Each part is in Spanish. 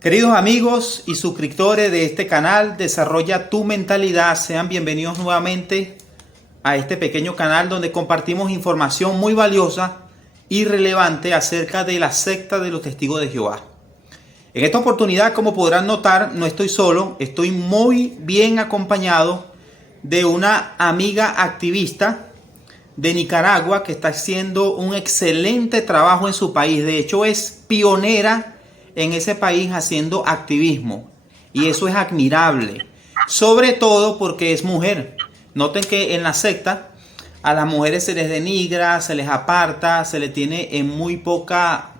Queridos amigos y suscriptores de este canal Desarrolla tu Mentalidad, sean bienvenidos nuevamente a este pequeño canal donde compartimos información muy valiosa y relevante acerca de la secta de los Testigos de Jehová. En esta oportunidad, como podrán notar, no estoy solo, estoy muy bien acompañado de una amiga activista de Nicaragua que está haciendo un excelente trabajo en su país. De hecho, es pionera en ese país haciendo activismo, y eso es admirable, sobre todo porque es mujer. Noten que en la secta a las mujeres se les denigra, se les aparta, se les tiene en muy poca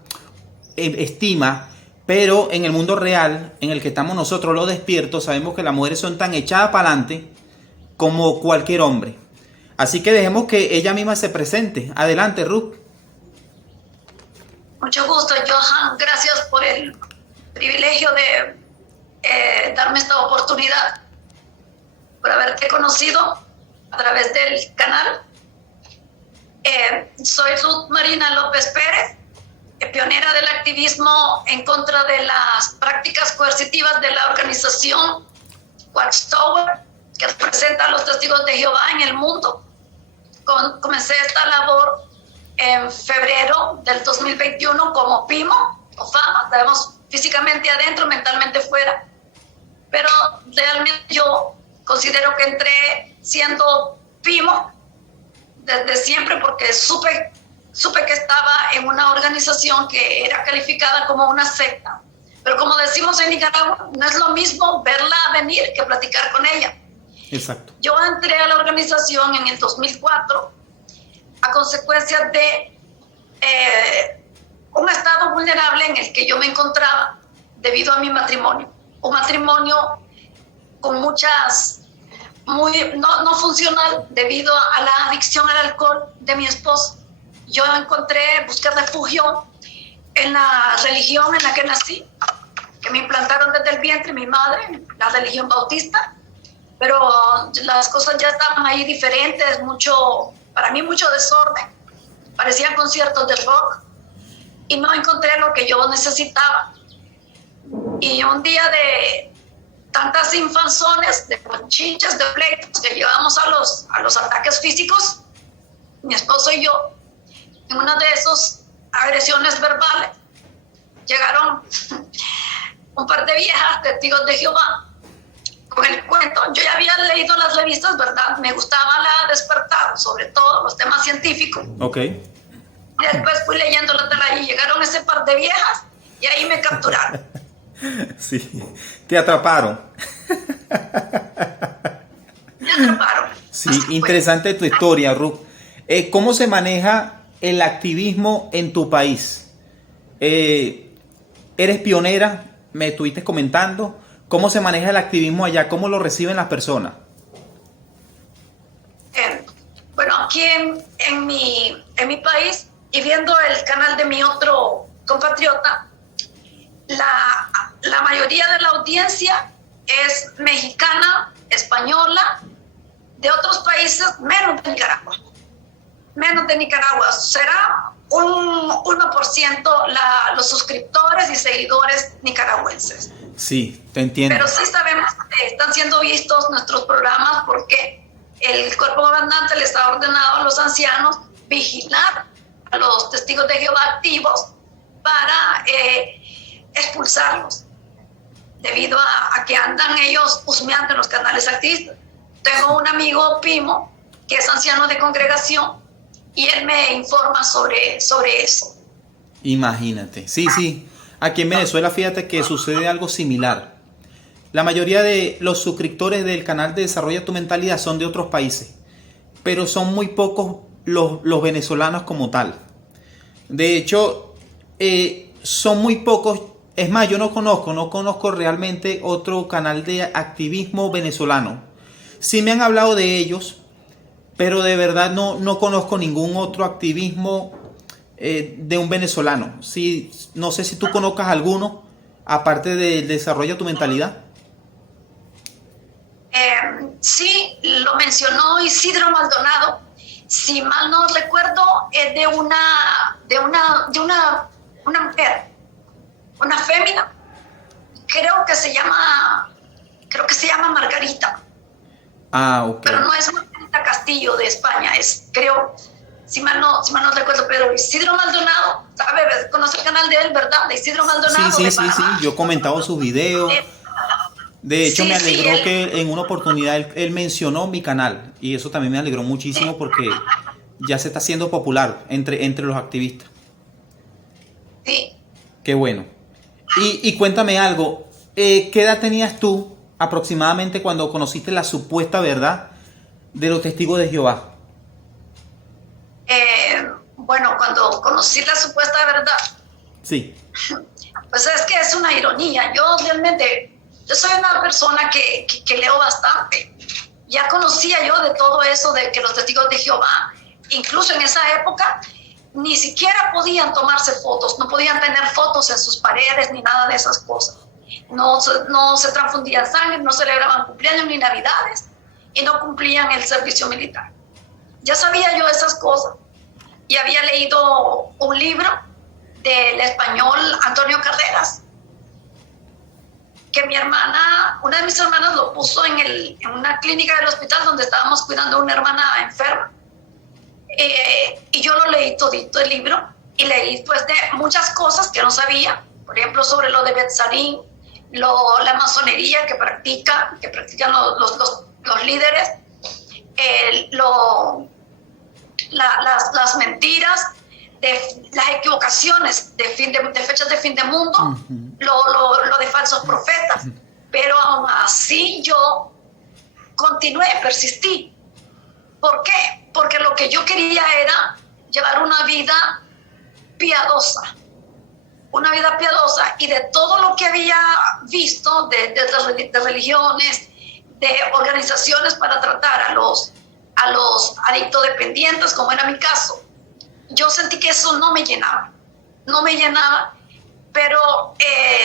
estima, pero en el mundo real en el que estamos nosotros los despiertos sabemos que las mujeres son tan echadas para adelante como cualquier hombre. Así que dejemos que ella misma se presente. Adelante, Ruth. Mucho gusto, Johan. Gracias por el privilegio de darme esta oportunidad, por haberte conocido a través del canal. Soy Ruth Marina López Pérez, pionera del activismo en contra de las prácticas coercitivas de la organización Watchtower, que representa a los Testigos de Jehová en el mundo. Comencé esta labor en febrero del 2021 como PIMO o FAMA. Estábamos físicamente adentro, mentalmente fuera, pero realmente yo considero que entré siendo PIMO desde siempre, porque supe que estaba en una organización que era calificada como una secta. Pero como decimos en Nicaragua, no es lo mismo verla venir que platicar con ella. Exacto. Yo entré a la organización en el 2004 a consecuencia de un estado vulnerable en el que yo me encontraba debido a mi matrimonio. Un matrimonio con no funcional debido a la adicción al alcohol de mi esposo. Yo busqué refugio en la religión en la que nací, que me implantaron desde el vientre mi madre, la religión bautista, pero las cosas ya estaban ahí diferentes, para mí mucho desorden, parecían conciertos de rock, y no encontré lo que yo necesitaba. Y un día de tantas infanzones, de conchinchas, de pleitos que llevamos a los ataques físicos, mi esposo y yo, en una de esas agresiones verbales, llegaron un par de viejas testigos de Jehová con el cuento. Yo ya había leído las revistas, ¿verdad? Me gustaba la Despertar, sobre todo los temas científicos. Ok. Después fui leyendo la tela y llegaron ese par de viejas y ahí me capturaron. Sí, te atraparon. Me atraparon. Sí, interesante tu historia, Ruth. ¿Cómo se maneja el activismo en tu país? Eres pionera, me estuviste comentando. ¿Cómo se maneja el activismo allá? ¿Cómo lo reciben las personas? Bueno, aquí en mi país, y viendo el canal de mi otro compatriota, la mayoría de la audiencia es mexicana, española, de otros países, menos de Nicaragua. Menos de Nicaragua. Será un 1% los suscriptores y seguidores nicaragüenses. Sí, te entiendo. Pero sí sabemos que están siendo vistos nuestros programas porque el cuerpo gobernante les ha ordenado a los ancianos vigilar a los testigos de Jehová activos para expulsarlos, debido a que andan ellos husmeando en los canales activistas. Tengo un amigo Pimo que es anciano de congregación y él me informa sobre eso. Imagínate. Sí. Aquí en Venezuela, fíjate que sucede algo similar. La mayoría de los suscriptores del canal de Desarrolla tu Mentalidad son de otros países, pero son muy pocos los venezolanos como tal. De hecho, son muy pocos. Es más, yo no conozco realmente otro canal de activismo venezolano. Sí me han hablado de ellos, pero de verdad no conozco ningún otro activismo de un venezolano. Sí, no sé si tú conozcas alguno, aparte del Desarrolla tu Mentalidad. Sí, lo mencionó Isidro Maldonado, si mal no recuerdo, es de una mujer, una fémina, creo que se llama Margarita. Ah, ok. Pero no es Margarita Castillo de España, es, creo, si mal no recuerdo, pero Isidro Maldonado, ¿sabe? Conoce el canal de él, ¿verdad? De Isidro Maldonado. Sí, de sí, sí, sí. Panamá. Yo he comentado sus videos. De hecho, Sí, me sí, alegró que en una oportunidad él mencionó mi canal. Y eso también me alegró muchísimo porque ya se está haciendo popular entre los activistas. sí. Qué bueno. Y cuéntame algo. ¿Qué edad tenías tú aproximadamente cuando conociste la supuesta verdad de los testigos de Jehová? Bueno, cuando conocí la supuesta verdad, Sí. pues es que es una ironía. Yo soy una persona que leo bastante. Ya conocía yo de todo eso de que los testigos de Jehová, incluso en esa época, ni siquiera podían tomarse fotos, no podían tener fotos en sus paredes ni nada de esas cosas. No se transfundían sangre, no celebraban cumpleaños ni navidades y no cumplían el servicio militar. Ya sabía yo esas cosas y había leído un libro del español Antonio Carreras, que una de mis hermanas lo puso en una clínica del hospital donde estábamos cuidando a una hermana enferma. Y yo lo leí todito el libro y leí pues de muchas cosas que no sabía, por ejemplo sobre lo de Betsarín, la masonería que practican los líderes, las mentiras, las equivocaciones de fechas de fin de mundo, lo de falsos profetas, pero aún así yo continué, persistí. ¿Por qué? Porque lo que yo quería era llevar una vida piadosa y de todo lo que había visto de religiones, de organizaciones para tratar a los adictodependientes, como era mi caso, yo sentí que eso no me llenaba, pero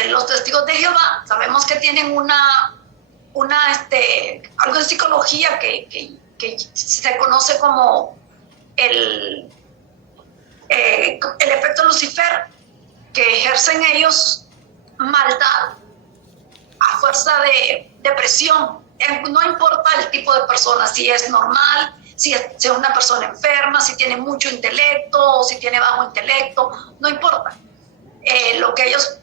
los testigos de Jehová sabemos que tienen algo en psicología que se conoce como el efecto Lucifer, que ejercen ellos maldad a fuerza de presión. No importa el tipo de persona, si es normal, si es una persona enferma, si tiene mucho intelecto o si tiene bajo intelecto, no importa. Lo que ellos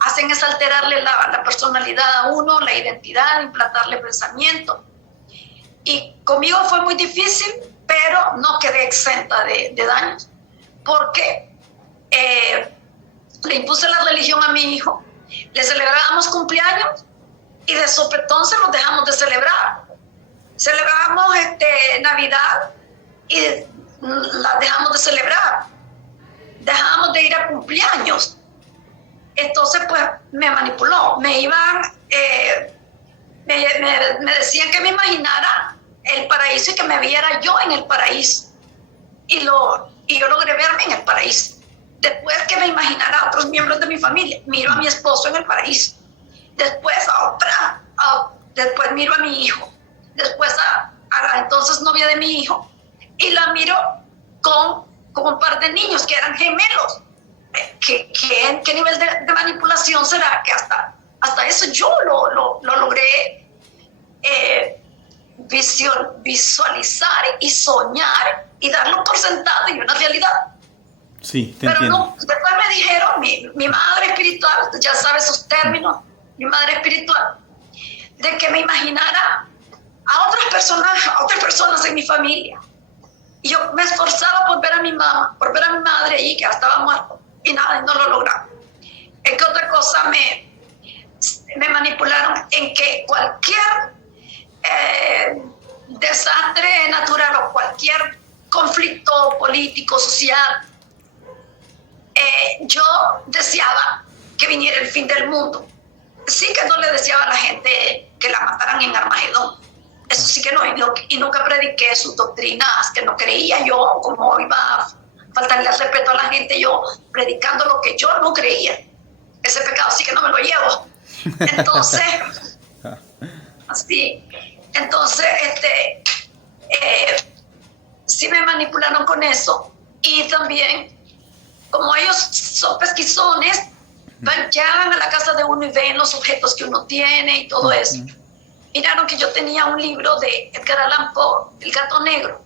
hacen es alterarle la personalidad a uno, la identidad, implantarle pensamiento. Y conmigo fue muy difícil, pero no quedé exenta de daños, porque le impuse la religión a mi hijo, le celebrábamos cumpleaños y de sopetón se los dejamos de celebrar. Celebrábamos Navidad y la dejamos de celebrar. Dejábamos de ir a cumpleaños. Entonces, pues, me manipuló. Me decían que me imaginara el paraíso y que me viera yo en el paraíso. Y yo logré verme en el paraíso. Después que me imaginara a otros miembros de mi familia, miro a mi esposo en el paraíso. Después después miro a mi hijo. Después a la entonces novia de mi hijo. Y la miro con un par de niños que eran gemelos. ¿Qué nivel de manipulación será que hasta eso yo lo logré visualizar y soñar y darlo por sentado y una realidad? Sí, te Pero entiendo. no, después me dijeron, mi madre espiritual, ya sabe esos términos, mi madre espiritual, de que me imaginara a otras personas en mi familia. Y yo me esforzaba por ver a mi mamá, por ver a mi madre ahí, que ya estaba muerta, y nada, no lo lograba. Es que otra cosa me manipularon en que cualquier desastre natural o cualquier conflicto político, social, yo deseaba que viniera el fin del mundo. Sí que no le deseaba a la gente que la mataran en Armagedón. Eso sí que no, y nunca prediqué sus doctrinas, que no creía yo, como iba a faltarle al respeto a la gente, yo predicando lo que yo no creía. Ese pecado sí que no me lo llevo. Entonces, así, entonces, sí me manipularon con eso. Y también, como ellos son pesquisones, llegan a la casa de uno y ven los objetos que uno tiene y todo eso. Miraron que yo tenía un libro de Edgar Allan Poe, El gato negro.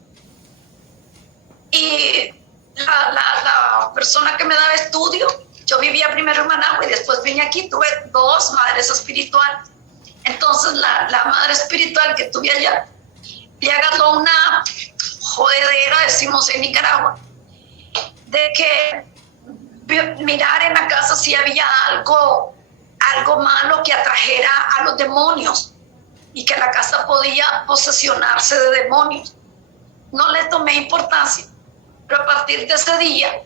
Y la persona que me daba estudio, yo vivía primero en Managua y después vine aquí, tuve 2 madres espirituales. Entonces la madre espiritual que tuve allá le agarró una jodedera, decimos en Nicaragua, de que mirar en la casa si había algo malo que atrajera a los demonios y que la casa podía posesionarse de demonios. No le tomé importancia, pero a partir de ese día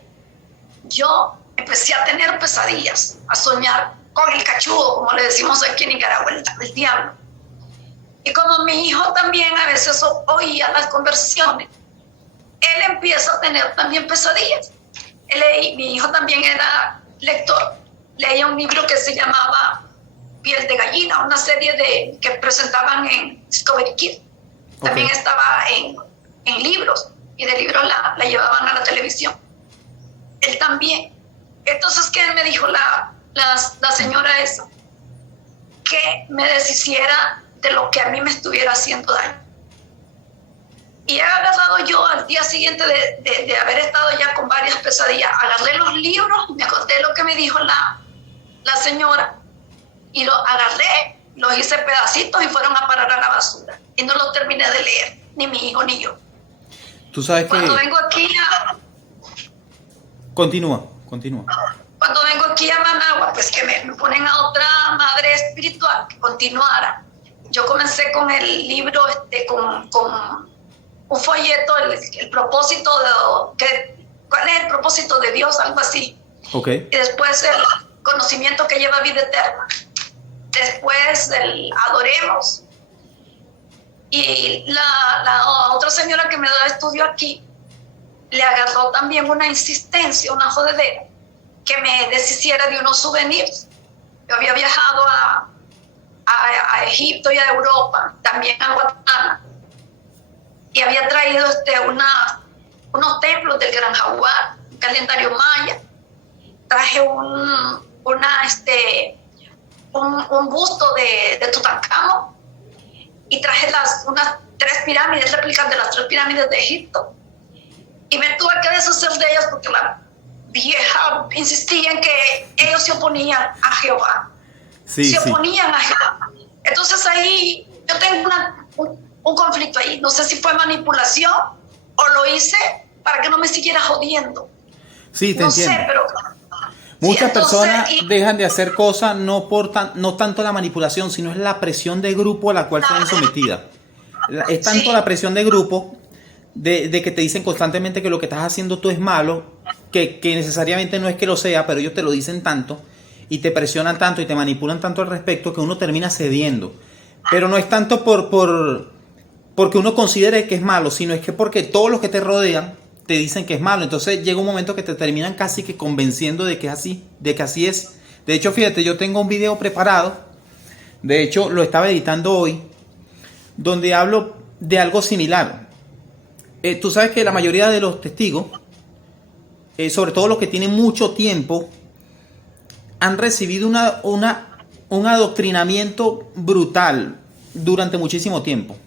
yo empecé a tener pesadillas, a soñar con el cachudo, como le decimos aquí en Nicaragua, el diablo. Y como mi hijo también a veces oía las conversaciones, él empieza a tener también pesadillas. Mi hijo también era lector, leía un libro que se llamaba Piel de Gallina, una serie que presentaban en Discovery Kids. También estaba en libros, y de libros la llevaban a la televisión. Él también. Entonces, ¿qué me dijo la señora esa? Que me deshiciera de lo que a mí me estuviera haciendo daño. Y he agarrado yo al día siguiente de haber estado ya con varias pesadillas, agarré los libros, me acordé lo que me dijo la señora, y lo agarré, los hice pedacitos y fueron a parar a la basura. Y no los terminé de leer, ni mi hijo ni yo. Tú sabes que... Cuando vengo aquí Continúa. Cuando vengo aquí a Managua, pues que me ponen a otra madre espiritual que continuara. Yo comencé con el libro, con un folleto, el propósito ¿cuál es el propósito de Dios? Algo así. Okay. Y después el conocimiento que lleva vida eterna. Después el adoremos. Y la otra señora que me da estudio aquí, le agarró también una insistencia, una jodedera, que me deshiciera de unos souvenirs. Yo había viajado a Egipto y a Europa, también a Guatemala, y había traído unos templos del Gran Jaguar, un calendario maya. Traje un busto de Tutankamón, y traje unas 3 pirámides, réplicas de las 3 pirámides de Egipto. Y me tuve que deshacer de ellas porque la vieja insistía en que ellos se oponían a Jehová. Se oponían a Jehová. Entonces ahí yo tengo un conflicto ahí. No sé si fue manipulación o lo hice para que no me siguiera jodiendo. Sí, te no entiendo. Sé, pero... Muchas personas dejan de hacer cosas no tanto la manipulación, sino es la presión de grupo a la cual se ven sometidas. Es tanto la presión de grupo de que te dicen constantemente que lo que estás haciendo tú es malo, que necesariamente no es que lo sea, pero ellos te lo dicen tanto y te presionan tanto y te manipulan tanto al respecto que uno termina cediendo. Pero no es tanto porque uno considere que es malo, sino es que porque todos los que te rodean te dicen que es malo. Entonces llega un momento que te terminan casi que convenciendo de que así es. De hecho, fíjate, yo tengo un video preparado, de hecho lo estaba editando hoy, donde hablo de algo similar. Tú sabes que la mayoría de los testigos, sobre todo los que tienen mucho tiempo, han recibido un adoctrinamiento brutal durante muchísimo tiempo.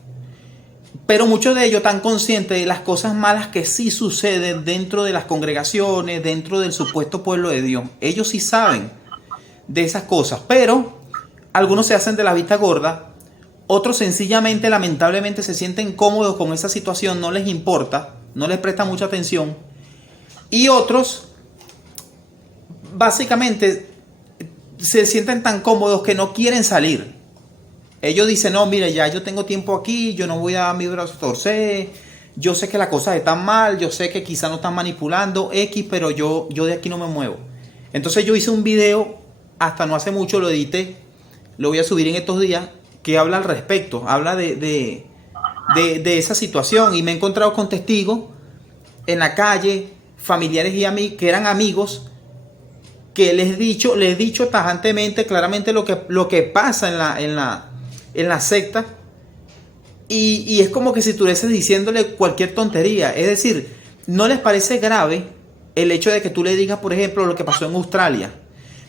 Pero muchos de ellos están conscientes de las cosas malas que sí suceden dentro de las congregaciones, dentro del supuesto pueblo de Dios. Ellos sí saben de esas cosas, pero algunos se hacen de la vista gorda, otros sencillamente, lamentablemente, se sienten cómodos con esa situación, no les importa, no les prestan mucha atención, y otros básicamente se sienten tan cómodos que no quieren salir. Ellos dicen, no, mire, ya yo tengo tiempo aquí, yo no voy a dar mi brazo a torcer, yo sé que las cosas están mal, yo sé que quizá no están manipulando X, pero yo de aquí no me muevo. Entonces yo hice un video, hasta no hace mucho lo edité, lo voy a subir en estos días, que habla al respecto, habla de esa situación, y me he encontrado con testigos en la calle, familiares y amigos que eran amigos, que les he dicho tajantemente, claramente lo que pasa en la secta, y es como que si estuvieses diciéndole cualquier tontería. Es decir, ¿no les parece grave el hecho de que tú le digas, por ejemplo, lo que pasó en Australia?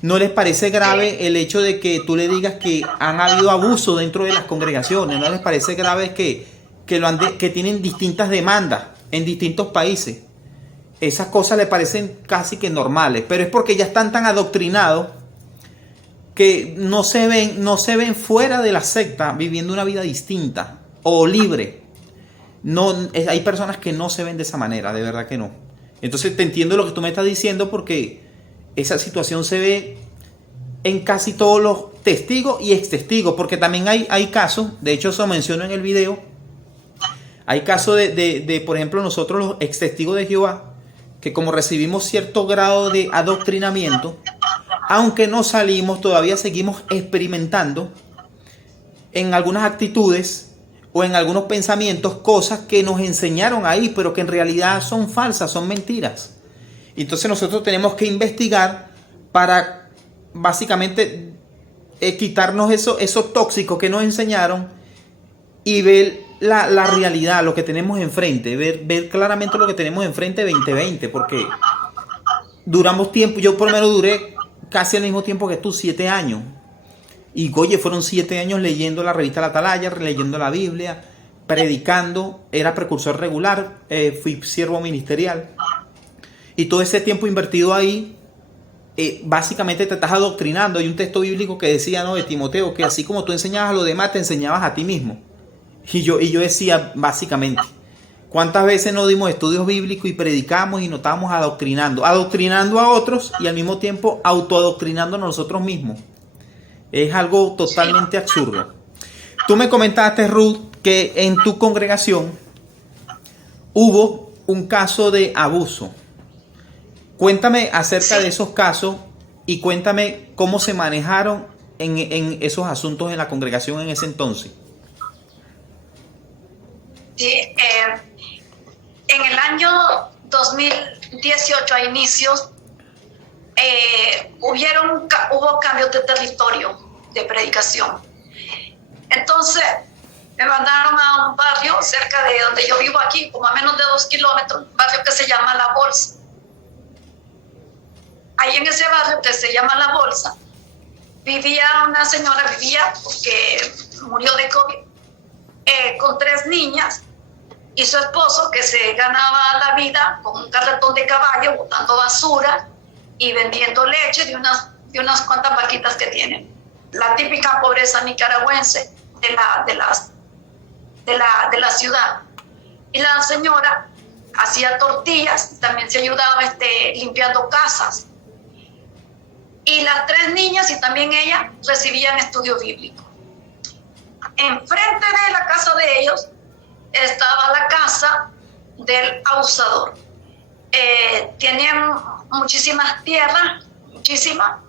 ¿No les parece grave el hecho de que tú le digas que han habido abuso dentro de las congregaciones? ¿No les parece grave que tienen distintas demandas en distintos países? Esas cosas le parecen casi que normales, pero es porque ya están tan adoctrinados que no se ven fuera de la secta viviendo una vida distinta o libre. No, hay personas que no se ven de esa manera, de verdad que no. Entonces te entiendo lo que tú me estás diciendo, porque esa situación se ve en casi todos los testigos y ex testigos, porque también hay casos, de hecho eso menciono en el video, hay casos de por ejemplo, nosotros los ex testigos de Jehová, que como recibimos cierto grado de adoctrinamiento, aunque no salimos, todavía seguimos experimentando en algunas actitudes o en algunos pensamientos cosas que nos enseñaron ahí, pero que en realidad son falsas, son mentiras. Entonces nosotros tenemos que investigar para básicamente quitarnos eso tóxico que nos enseñaron y ver la realidad, lo que tenemos enfrente, ver claramente lo que tenemos enfrente 2020, porque duramos tiempo. Yo por lo menos duré casi el mismo tiempo que tú, 7 años. Y oye, fueron 7 años leyendo la revista La Atalaya, leyendo la Biblia, predicando, era precursor regular, fui siervo ministerial. Y todo ese tiempo invertido ahí, básicamente te estás adoctrinando. Hay un texto bíblico que decía, ¿no?, de Timoteo, que así como tú enseñabas a los demás, te enseñabas a ti mismo. Y yo decía, básicamente, ¿cuántas veces nos dimos estudios bíblicos y predicamos y nos estábamos adoctrinando a otros y al mismo tiempo autoadoctrinándonos a nosotros mismos? Es algo totalmente absurdo. Tú me comentaste, Ruth, que en tu congregación hubo un caso de abuso. Cuéntame acerca de esos casos y cuéntame cómo se manejaron en esos asuntos en la congregación en ese entonces. Sí, en el año 2018, a inicios, hubo cambios de territorio de predicación. Entonces me mandaron a un barrio cerca de donde yo vivo aquí, como a menos de 2 kilómetros, un barrio que se llama La Bolsa. Ahí en ese barrio que se llama La Bolsa vivía una señora, porque murió de COVID, con 3 niñas y su esposo, que se ganaba la vida con un carretón de caballo botando basura y vendiendo leche de unas cuantas vaquitas que tienen. La típica pobreza nicaragüense de la ciudad. Y la señora hacía tortillas, también se ayudaba limpiando casas. Y las 3 niñas y también ella recibían estudio bíblico. Enfrente de la casa de ellos estaba la casa del abusador. Tenían muchísimas tierras, muchísimas.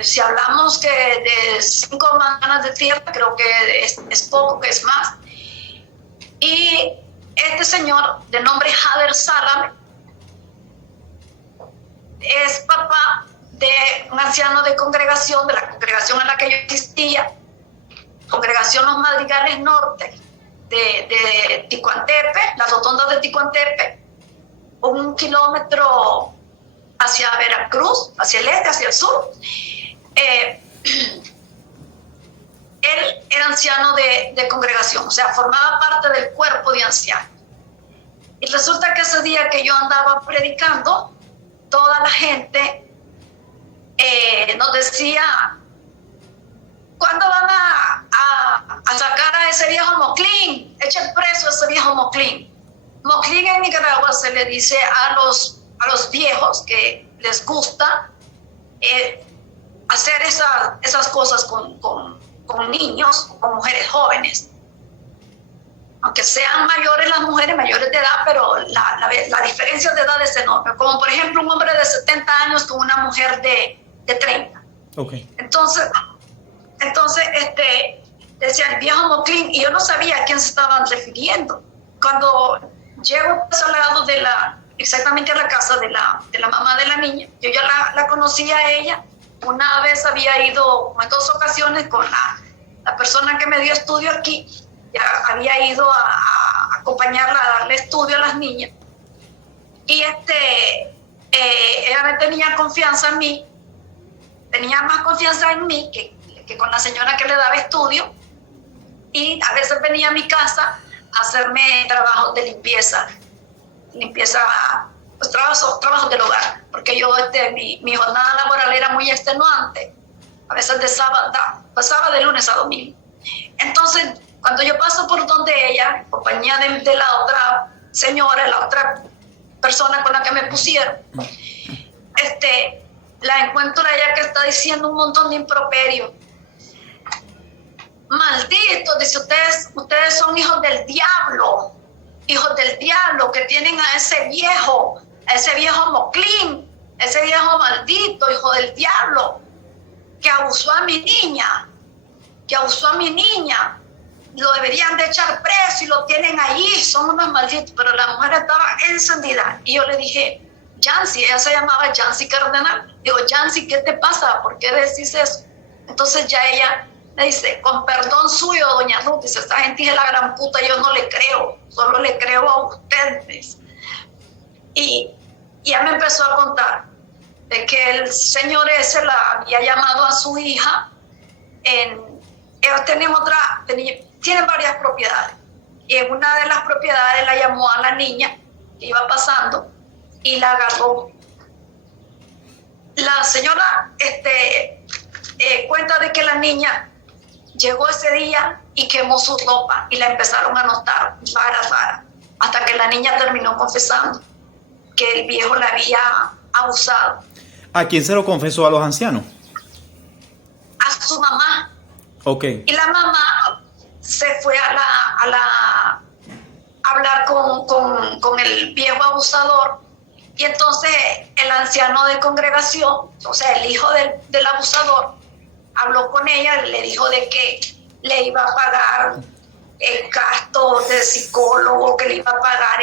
Si hablamos que de 5 manzanas de tierra, creo que es poco, que es más. Y este señor, de nombre Hader Salame, es papá de un anciano de congregación, de la congregación en la que yo existía, Congregación Los Madrigales Norte, de Ticuantepe, las rotondas de Ticuantepe, 1 kilómetro hacia Veracruz, hacia el este, hacia el sur. Él era anciano de congregación, o sea, formaba parte del cuerpo de ancianos. Y resulta que ese día que yo andaba predicando, toda la gente nos decía, ¿cuándo van a sacar a ese viejo Moclín? Echen preso a ese viejo Moclín. Moclín en Nicaragua se le dice a los viejos que les gusta hacer esas cosas con niños, con mujeres jóvenes. Aunque sean mayores las mujeres, mayores de edad, pero la diferencia de edad es enorme. Como por ejemplo un hombre de 70 años con una mujer de 30. Okay. Entonces decía el viejo Moclín, y yo no sabía a quién se estaban refiriendo. Cuando llego pues, al lado exactamente a la casa de la mamá de la niña, yo ya la conocía a ella. Una vez había ido en 2 ocasiones con la persona que me dio estudio aquí, ya había ido a acompañarla a darle estudio a las niñas. Y ella me tenía confianza en mí, tenía más confianza en mí que con la señora que le daba estudio, y a veces venía a mi casa a hacerme trabajos de limpieza, pues trabajos del hogar, porque yo mi jornada laboral era muy extenuante, a veces pasaba de lunes a domingo. Entonces, cuando yo paso por donde ella, en compañía de la otra señora, la otra persona con la que me pusieron, la encuentro a ella que está diciendo un montón de improperios. Malditos, dice, ustedes son hijos del diablo, que tienen a ese viejo moclín, ese viejo maldito, hijo del diablo, que abusó a mi niña, lo deberían de echar preso y lo tienen allí, son unos malditos. Pero la mujer estaba encendida y yo le dije, Yancy, ella se llamaba Yancy Cardenal, digo, Yancy, ¿qué te pasa? ¿Por qué decís eso? Entonces ya ella me dice, con perdón suyo, doña Ruth, dice, esta gente es la gran puta, yo no le creo, solo le creo a ustedes. Y ya me empezó a contar de que el señor ese la había llamado a su hija. Ellos tienen varias propiedades, y en una de las propiedades la llamó a la niña que iba pasando y la agarró. La señora cuenta de que la niña llegó ese día y quemó su ropa y la empezaron a notar varas, hasta que la niña terminó confesando que el viejo la había abusado. ¿A quién se lo confesó? ¿A los ancianos? A su mamá. Ok. Y la mamá se fue a hablar con el viejo abusador, y entonces el anciano de congregación, o sea, el hijo del abusador, habló con ella y le dijo de que le iba a pagar el gasto de psicólogo, que le iba a pagar,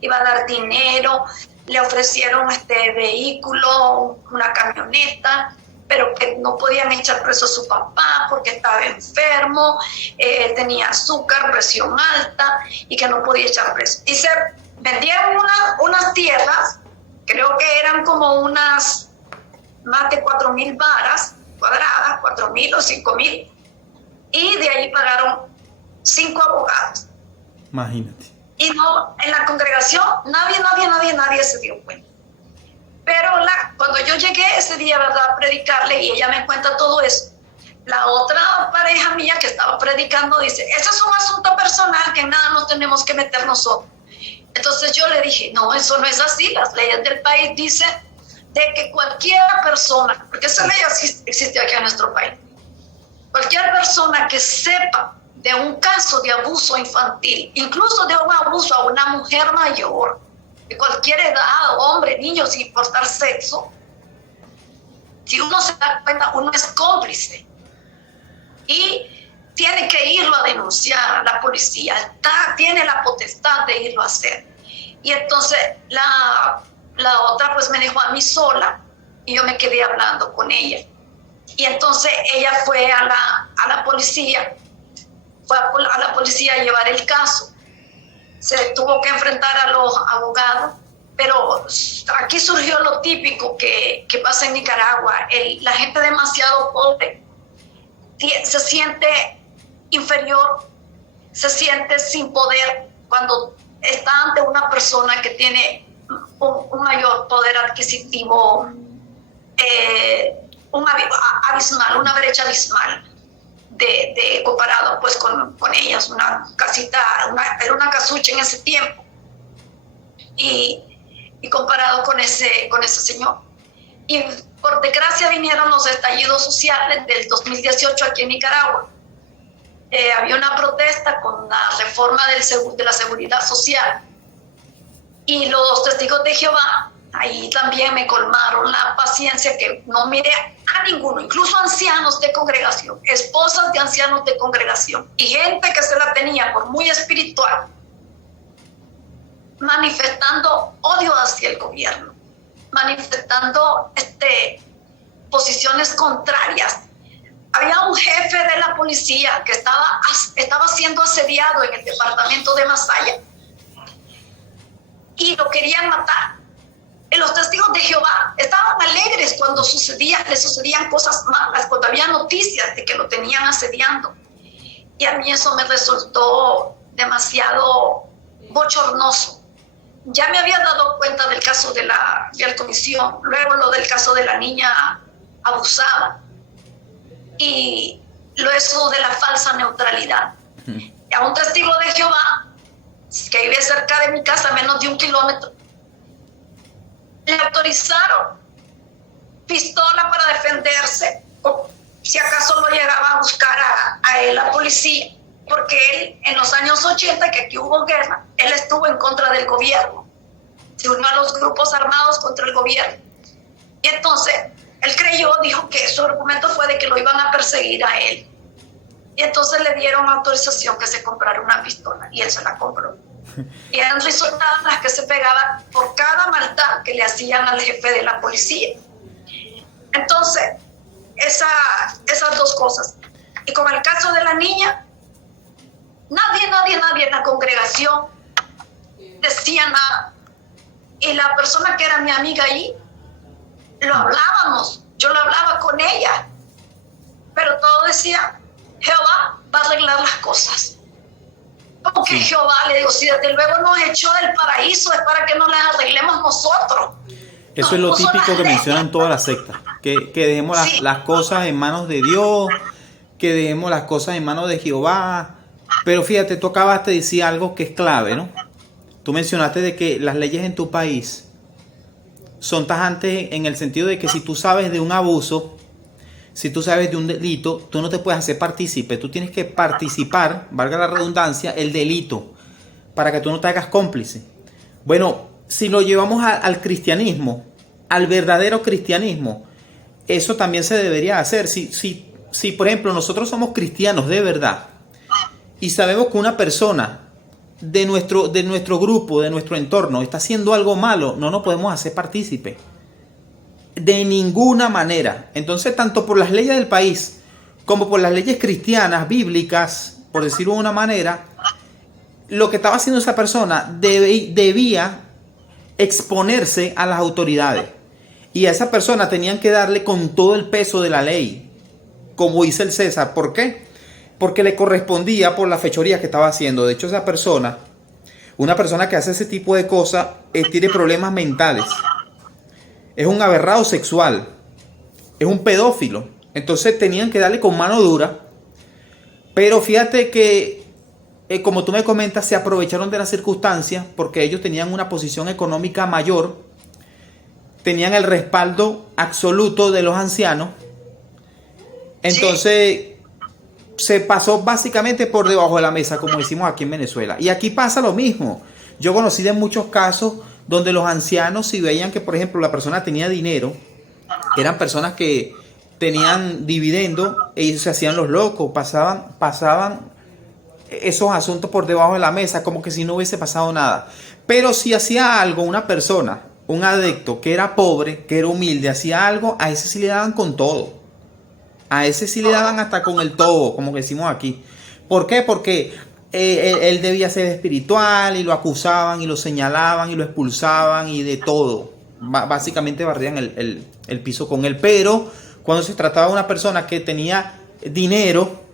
iba a dar dinero, le ofrecieron vehículo, una camioneta, pero que no podían echar preso a su papá porque estaba enfermo, tenía azúcar, presión alta, y que no podía echar preso. Y se vendieron unas tierras, creo que eran como unas más de 4,000 varas cuadradas, 4,000 o 5,000, y de ahí pagaron 5 abogados. Imagínate. Y no, en la congregación nadie se dio cuenta. Pero cuando yo llegué ese día, ¿verdad?, a predicarle, y ella me cuenta todo eso, la otra pareja mía que estaba predicando dice, ese es un asunto personal que en nada nos tenemos que meter nosotros. Entonces yo le dije, no, eso no es así. Las leyes del país dicen de que cualquier persona, porque esa ley existe aquí en nuestro país, cualquier persona que sepa de un caso de abuso infantil, incluso de un abuso a una mujer mayor, de cualquier edad, hombre, niño, sin importar sexo, si uno se da cuenta, uno es cómplice y tiene que irlo a denunciar a la policía, tiene la potestad de irlo a hacer. Y entonces la otra pues me dejó a mí sola y yo me quedé hablando con ella. Y entonces ella fue a la policía, a la policía a llevar el caso. Se tuvo que enfrentar a los abogados, pero aquí surgió lo típico que pasa en Nicaragua. La gente demasiado pobre se siente inferior, se siente sin poder cuando está ante una persona que tiene un mayor poder adquisitivo, una brecha abismal comparado pues con ellas. Una casita, era una casucha en ese tiempo, y comparado con ese señor. Y por desgracia vinieron los estallidos sociales del 2018 aquí en Nicaragua. Había una protesta con la reforma de la seguridad social, y los testigos de Jehová ahí también me colmaron la paciencia, que no miré a ninguno, incluso ancianos de congregación, esposas de ancianos de congregación y gente que se la tenía por muy espiritual, manifestando odio hacia el gobierno, manifestando posiciones contrarias había un jefe de la policía que estaba siendo asediado en el departamento de Masaya y lo querían matar. Y los testigos de Jehová estaban alegres cuando le sucedían cosas malas, cuando había noticias de que lo tenían asediando. Y a mí eso me resultó demasiado bochornoso. Ya me había dado cuenta del caso de la comisión, luego lo del caso de la niña abusada y eso de la falsa neutralidad. Y a un testigo de Jehová que vive cerca de mi casa, menos de 1 kilómetro, le autorizaron pistola para defenderse, o si acaso lo llegaba a buscar a él la policía, porque él en los años 80, que aquí hubo guerra, él estuvo en contra del gobierno, se unió a los grupos armados contra el gobierno. Y entonces él dijo que su argumento fue de que lo iban a perseguir a él. Y entonces le dieron autorización que se comprara una pistola y él se la compró. Y eran risotadas las que se pegaban por cada maldad que le hacían al jefe de la policía. Entonces, esas dos cosas. Y con el caso de la niña, nadie en la congregación decía nada. Y la persona que era mi amiga ahí, lo hablábamos, yo lo hablaba con ella, pero todo decía, Jehová va a arreglar las cosas. Porque sí. Jehová, le digo, si desde luego nos echó del paraíso, es para que nos las arreglemos nosotros. Eso es lo típico que mencionan todas las sectas, que dejemos sí. las cosas en manos de Dios, que dejemos las cosas en manos de Jehová. Pero fíjate, tú acabaste de decir algo que es clave, ¿no? Tú mencionaste de que las leyes en tu país son tajantes en el sentido de que si tú sabes de un abuso, si tú sabes de un delito, tú no te puedes hacer partícipe. Tú tienes que participar, valga la redundancia, el delito, para que tú no te hagas cómplice. Bueno, si lo llevamos al cristianismo, al verdadero cristianismo, eso también se debería hacer. Si por ejemplo, nosotros somos cristianos de verdad y sabemos que una persona de nuestro grupo, de nuestro entorno, está haciendo algo malo, no nos podemos hacer partícipe. De ninguna manera. Entonces, tanto por las leyes del país como por las leyes cristianas, bíblicas, por decirlo de una manera, lo que estaba haciendo esa persona debía exponerse a las autoridades. Y a esa persona tenían que darle con todo el peso de la ley, como dice el César. ¿Por qué? Porque le correspondía por la fechoría que estaba haciendo. De hecho, esa persona, una persona que hace ese tipo de cosas, tiene problemas mentales. Es un aberrado sexual, es un pedófilo. Entonces tenían que darle con mano dura. Pero fíjate que, como tú me comentas, se aprovecharon de las circunstancias porque ellos tenían una posición económica mayor, tenían el respaldo absoluto de los ancianos. Entonces se pasó básicamente por debajo de la mesa, como decimos aquí en Venezuela. Y aquí pasa lo mismo. Yo conocí de muchos casos donde los ancianos, si veían que, por ejemplo, la persona tenía dinero, eran personas que tenían dividendo, ellos se hacían los locos, pasaban esos asuntos por debajo de la mesa, como que si no hubiese pasado nada. Pero si hacía algo una persona, un adicto que era pobre, que era humilde, hacía algo, a ese sí le daban con todo. A ese sí le daban hasta con el todo, como decimos aquí. ¿Por qué? Porque él debía ser espiritual y lo acusaban y lo señalaban y lo expulsaban y de todo. Básicamente barrían el piso con él. Pero cuando se trataba de una persona que tenía dinero,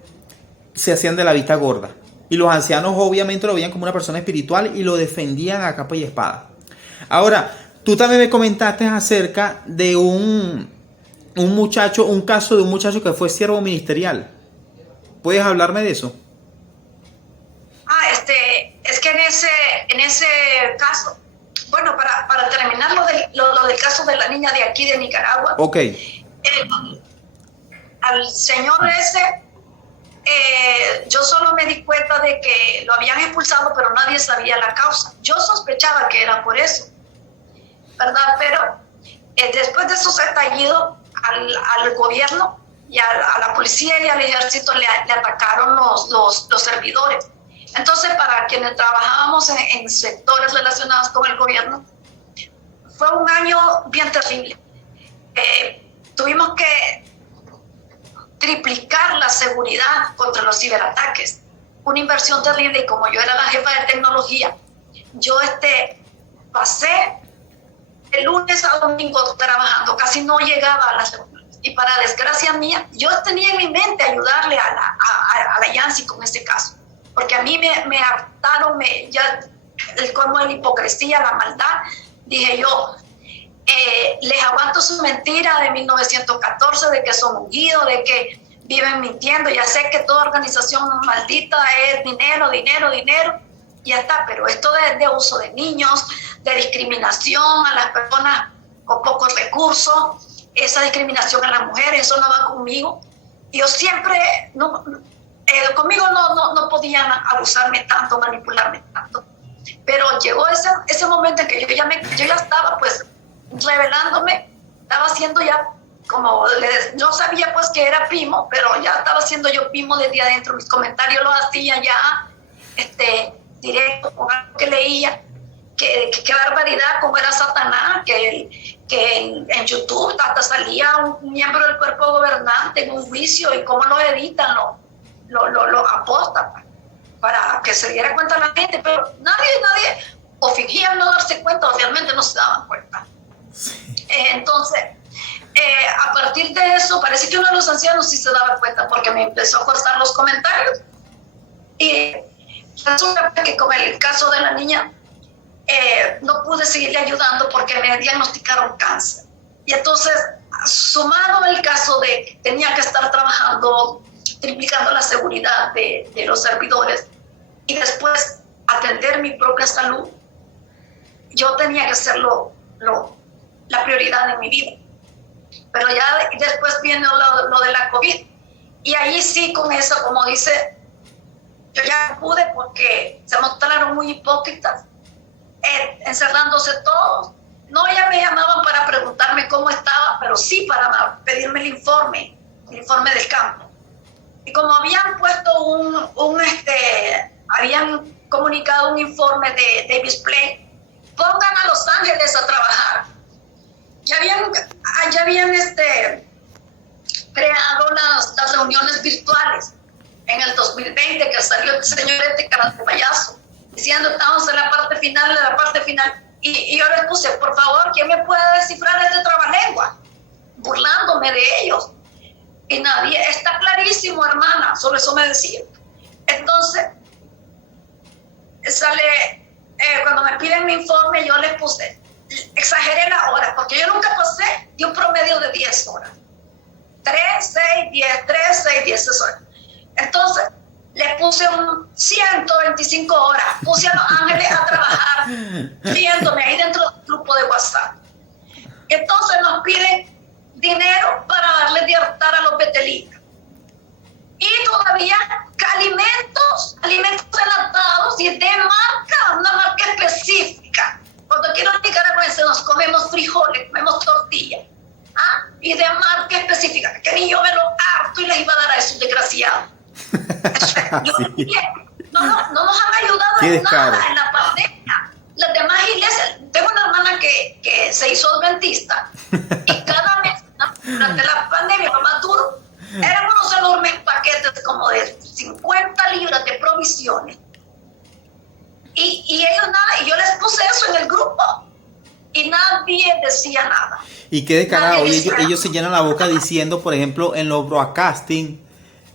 se hacían de la vista gorda. Y los ancianos obviamente lo veían como una persona espiritual y lo defendían a capa y espada. Ahora, tú también me comentaste acerca de un caso de un muchacho que fue siervo ministerial. ¿Puedes hablarme de eso? Es que en ese caso, bueno, para terminar lo del caso de la niña de aquí de Nicaragua. Ok. Al señor ese, yo solo me di cuenta de que lo habían expulsado, pero nadie sabía la causa. Yo sospechaba que era por eso, ¿verdad? Pero después de esos estallidos, al gobierno y a la policía y al ejército le atacaron los servidores. Entonces, para quienes trabajábamos en sectores relacionados con el gobierno, fue un año bien terrible. Tuvimos que triplicar la seguridad contra los ciberataques. Una inversión terrible, y como yo era la jefa de tecnología, yo pasé de lunes a domingo trabajando, casi no llegaba a las reuniones. Y para desgracia mía, yo tenía en mi mente ayudarle a la Yancy con este caso, porque a mí me hartaron, ya el colmo de la hipocresía, la maldad. Dije yo, les aguanto su mentira de 1914, de que son ungidos, de que viven mintiendo. Ya sé que toda organización maldita es dinero, dinero, dinero, ya está, pero esto de uso de niños, de discriminación a las personas con pocos recursos, esa discriminación a las mujeres, eso no va conmigo. Yo siempre, conmigo no podían abusarme tanto, manipularme tanto. Pero llegó ese momento en que yo ya estaba pues revelándome, estaba haciendo ya como, no sabía pues que era Pimo, pero ya estaba haciendo yo Pimo desde adentro. Mis comentarios los hacía ya directo con algo que leía, que barbaridad, como era Satanás, que en YouTube hasta salía un miembro del cuerpo gobernante en un juicio, y cómo lo editan, lo apostan para que se diera cuenta la gente, pero nadie, o fingían no darse cuenta, o realmente no se daban cuenta. Sí. Entonces, a partir de eso, parece que uno de los ancianos sí se daba cuenta, porque me empezó a costar los comentarios. Y resulta que con el caso de la niña, no pude seguirle ayudando porque me diagnosticaron cáncer. Y entonces, sumado el caso de que tenía que estar trabajando, triplicando la seguridad de los servidores, y después atender mi propia salud, yo tenía que ser la prioridad en mi vida. Pero ya después viene lo de la COVID, y ahí sí, con eso, como dice, yo ya pude, porque se mostraron muy hipócritas, encerrándose todos. No, ya me llamaban para preguntarme cómo estaba, pero sí para pedirme el informe del campo. Y como habían puesto habían comunicado un informe de Davis Plain, pongan a Los Ángeles a trabajar. Ya habían creado las reuniones virtuales en el 2020, que salió el señor cara de payaso, diciendo estamos en la parte final, y yo les puse, por favor, ¿quién me puede descifrar este trabalengua? Burlándome de ellos. Y nadie, está clarísimo, hermana, solo eso me decía. Entonces, cuando me piden mi informe, yo les puse, exageré la hora, porque yo nunca pasé de un promedio de 10 horas. 3, 6, 10, 3, 6, 10 horas. Entonces, le puse 125 horas, puse a Los Ángeles a trabajar, riéndome ahí dentro del grupo de WhatsApp. Entonces nos piden dinero para darles de hartar a los betelitas. Y todavía alimentos enlatados y de una marca específica. Cuando quiero nicaragüense nos comemos frijoles, comemos tortillas. Y de marca específica, que ni yo me lo harto y les iba a dar a esos desgraciados. Sí. No nos han ayudado en nada en la pandemia. Las demás iglesias, tengo una hermana que se hizo adventista, y cada mes, durante la pandemia, lo más duro, eran unos enormes paquetes como de 50 libras de provisiones. Y ellos nada, y yo les puse eso en el grupo, y nadie decía nada. Y qué descarado, ellos se llenan la boca diciendo, por ejemplo, en los broadcasting,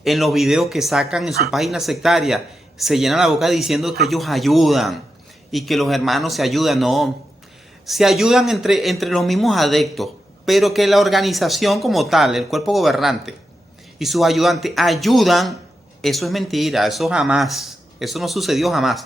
en los videos que sacan en su página sectaria, se llenan la boca diciendo que ellos ayudan y que los hermanos se ayudan. No, se ayudan entre los mismos adeptos, pero que la organización como tal, el cuerpo gobernante y sus ayudantes ayudan, eso es mentira, eso no sucedió jamás.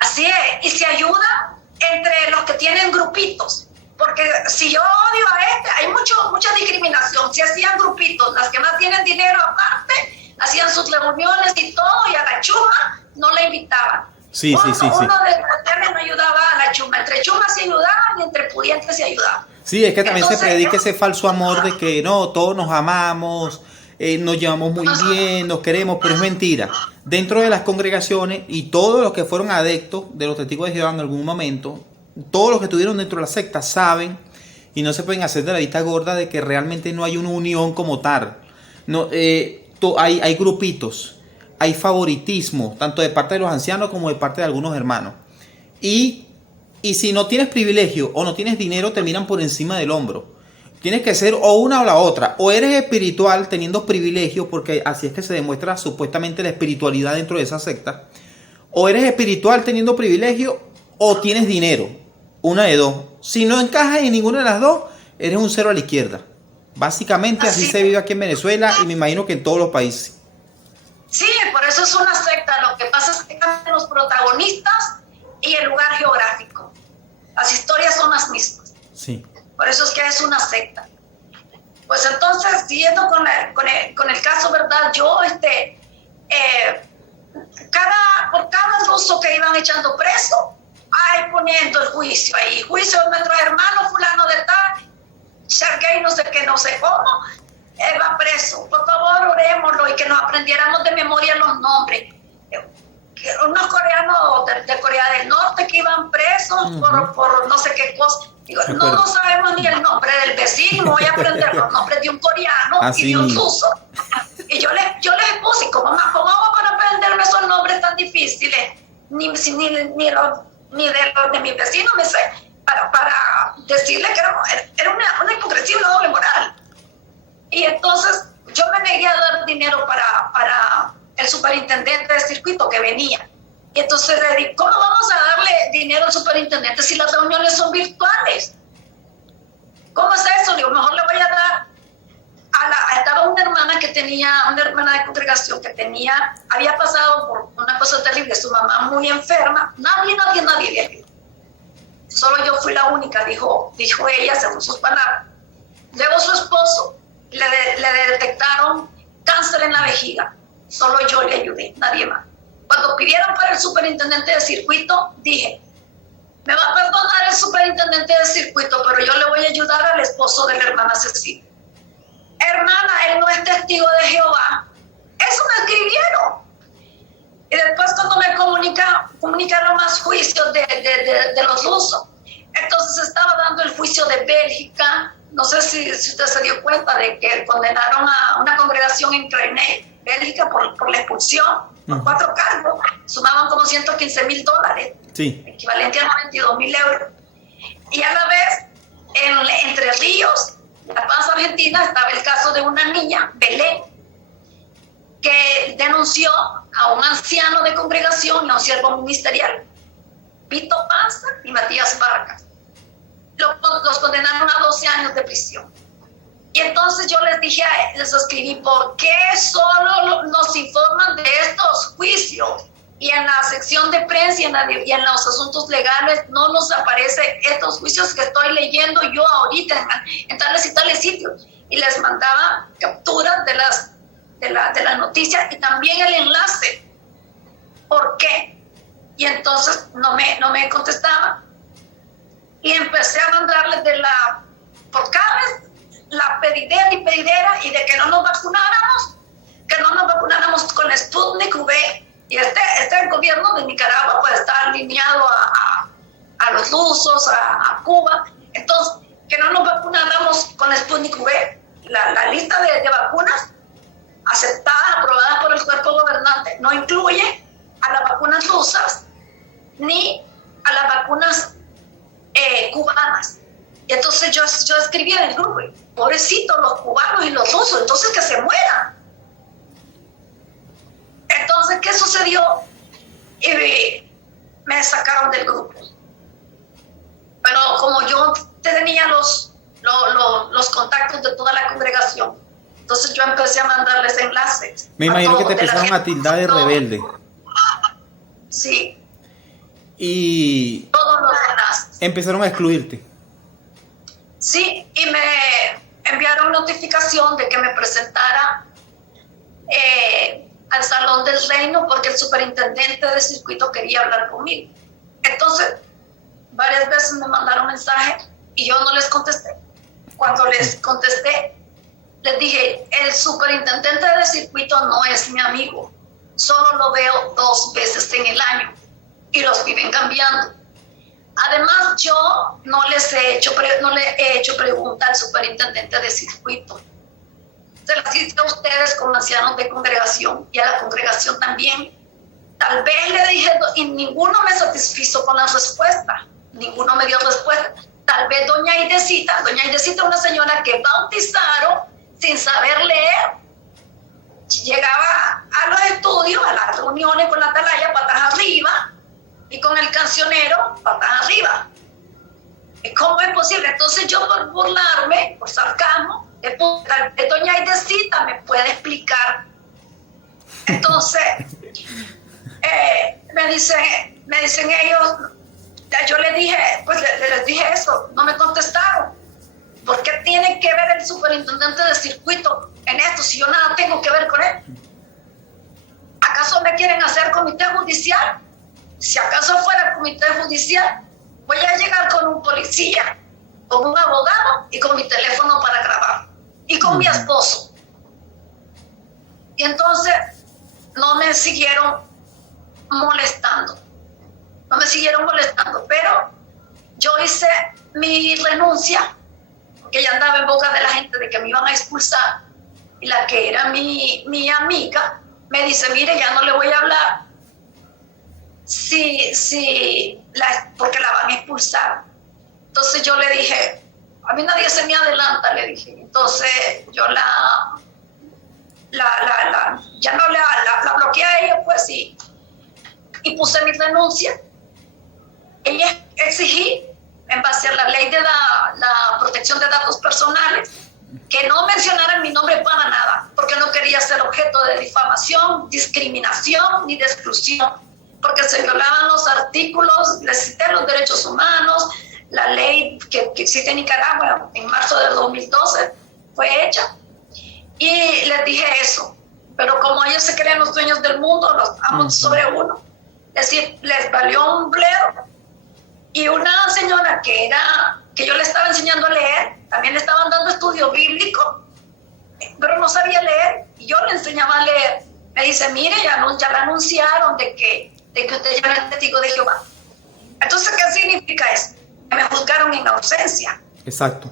Así es, y se ayuda entre los que tienen grupitos, porque si yo odio a hay mucha discriminación. Si hacían grupitos, las que más tienen dinero aparte, hacían sus reuniones y todo, y a la chuma no la invitaban. Sí. Uno de la no ayudaba a la chuma, entre chumas se ayudaban y entre pudientes se ayudaban. Sí, es que también se predica ese falso amor de que no, todos nos amamos, nos llevamos muy bien, nos queremos, pero es mentira. Dentro de las congregaciones, y todos los que fueron adeptos de los testigos de Jehová en algún momento, todos los que estuvieron dentro de la secta saben, y no se pueden hacer de la vista gorda, de que realmente no hay una unión como tal. No, hay grupitos, hay favoritismo, tanto de parte de los ancianos como de parte de algunos hermanos. Y, y si no tienes privilegio o no tienes dinero, te miran por encima del hombro. Tienes que ser o una o la otra. O eres espiritual teniendo privilegio, porque así es que se demuestra supuestamente la espiritualidad dentro de esa secta. O eres espiritual teniendo privilegio o tienes dinero. Una de dos. Si no encajas en ninguna de las dos, eres un cero a la izquierda. Básicamente así se vive aquí en Venezuela y me imagino que en todos los países. Sí, por eso es una secta. Lo que pasa es que cambian los protagonistas y el lugar geográfico. Las historias son las mismas. Sí. Por eso es que es una secta. Pues entonces, siguiendo con el caso, ¿verdad? Yo, por cada ruso que iban echando preso, ahí poniendo el juicio ahí. Juicio de nuestro hermano fulano de tal, Sergei no sé qué, no sé cómo, va preso. Por favor, orémoslo y que nos aprendiéramos de memoria los nombres. Unos coreanos de Corea del Norte que iban presos por no sé qué cosa. Digo, no sabemos ni el nombre del vecino, voy a aprender los nombres de un coreano y de un ruso. Y yo les puse, ¿cómo hago para aprenderme esos nombres tan difíciles? Ni de los de mis vecinos me sé, para decirle que era una hipocresía, una doble moral. Y entonces yo me negué a dar dinero para el superintendente de circuito que venía. Y entonces le dije, ¿cómo vamos a darle dinero al superintendente si las reuniones son virtuales? ¿Cómo es eso? Digo, mejor le voy a dar estaba una hermana de congregación que había pasado por una cosa terrible, su mamá muy enferma, nadie le ayudó. Solo yo fui la única, dijo ella, según sus palabras. Luego su esposo le detectaron cáncer en la vejiga, solo yo le ayudé, nadie más. Cuando pidieron para el superintendente de circuito, dije, me va a perdonar el superintendente de circuito, pero yo le voy a ayudar al esposo de la hermana Cecilia. Hermana, él no es testigo de Jehová. Eso me escribieron. Y después cuando me comunicaron más juicios de los rusos. Entonces estaba dando el juicio de Bélgica. No sé si usted se dio cuenta de que condenaron a una congregación en Crenay, Bélgica, por la expulsión, por 4 cargos. Sumaban como $115,000, sí, equivalente a 92,000 euros. Y a la vez, Entre Ríos, La Paz, Argentina, estaba el caso de una niña, Belén, que denunció a un anciano de congregación y a un siervo ministerial, Vito Panza y Matías Vargas. Los condenaron a 12 años de prisión. Y entonces yo les escribí, ¿por qué solo nos informan de estos juicios? Y en la sección de prensa y en los asuntos legales no nos aparecen estos juicios que estoy leyendo yo ahorita en tales y tales sitios. Y les mandaba capturas de la noticia y también el enlace. ¿Por qué? Y entonces no me contestaban. Y empecé a mandarles por cada vez la pedidera y de que no nos vacunáramos con Sputnik V. Y este gobierno de Nicaragua pues está alineado a los rusos, a Cuba. Entonces, que no nos vacunáramos con Sputnik V. La lista de vacunas aceptadas, aprobadas por el cuerpo gobernante, no incluye a las vacunas rusas ni a las vacunas cubanas. Y entonces yo escribí en el grupo, pobrecitos los cubanos y los rusos, entonces que se mueran. Entonces, ¿qué sucedió? Me sacaron del grupo. Pero como yo tenía los contactos de toda la congregación, entonces yo empecé a mandarles enlaces. Me imagino que te empezaron a tildar de rebelde. Sí. Y todos los enlaces. Empezaron a excluirte. Sí, y me enviaron notificación de que me presentara al Salón del Reino porque el superintendente de circuito quería hablar conmigo. Entonces, varias veces me mandaron mensajes y yo no les contesté. Cuando les contesté, les dije, el superintendente de circuito no es mi amigo, solo lo veo 2 veces en el año y los viven cambiando. Además, yo no le he hecho pregunta al superintendente de circuito. se las hice a ustedes como ancianos de congregación y a la congregación también. Tal vez le dije, y ninguno me satisfizo con la respuesta, ninguno me dio respuesta. Tal vez doña Idesita es una señora que bautizaron sin saber leer. Llegaba a los estudios, a las reuniones con la atalaya, patas arriba, y con el cancionero, patas arriba. ¿Cómo es posible? Entonces yo, por burlarme, por sarcasmo, tal vez doña Idesita me puede explicar. Entonces me dicen ellos, yo les dije, pues les dije eso, no me contestaron. ¿Por qué tiene que ver el superintendente de circuito en esto si yo nada tengo que ver con él? ¿Acaso me quieren hacer comité judicial? Si acaso fuera el comité judicial, voy a llegar con un policía, con un abogado y con mi teléfono para grabar, y con mi esposo. Y entonces no me siguieron molestando, pero yo hice mi renuncia, porque ya andaba en boca de la gente de que me iban a expulsar, y la que era mi amiga me dice, mire, ya no le voy a hablar, porque la van a expulsar. Entonces yo le dije, a mí nadie se me adelanta, le dije. Entonces yo ya no la bloqueé a ella, pues, y puse mi denuncia. Ella exigí, en base a la ley de la protección de datos personales, que no mencionaran mi nombre para nada, porque no quería ser objeto de difamación, discriminación ni de exclusión, porque se violaban los artículos, les cité los derechos humanos, la ley que existe en Nicaragua en marzo del 2012 fue hecha. Y les dije eso, pero como ellos se creen los dueños del mundo, los amos sobre uno, es decir, les valió un bledo. Y una señora que yo le estaba enseñando a leer, también le estaban dando estudio bíblico, pero no sabía leer, y yo le enseñaba a leer. Me dice, mire, ya la anunciaron de que usted ya no es testigo de Jehová. Entonces, ¿qué significa eso? Que me juzgaron en ausencia. Exacto.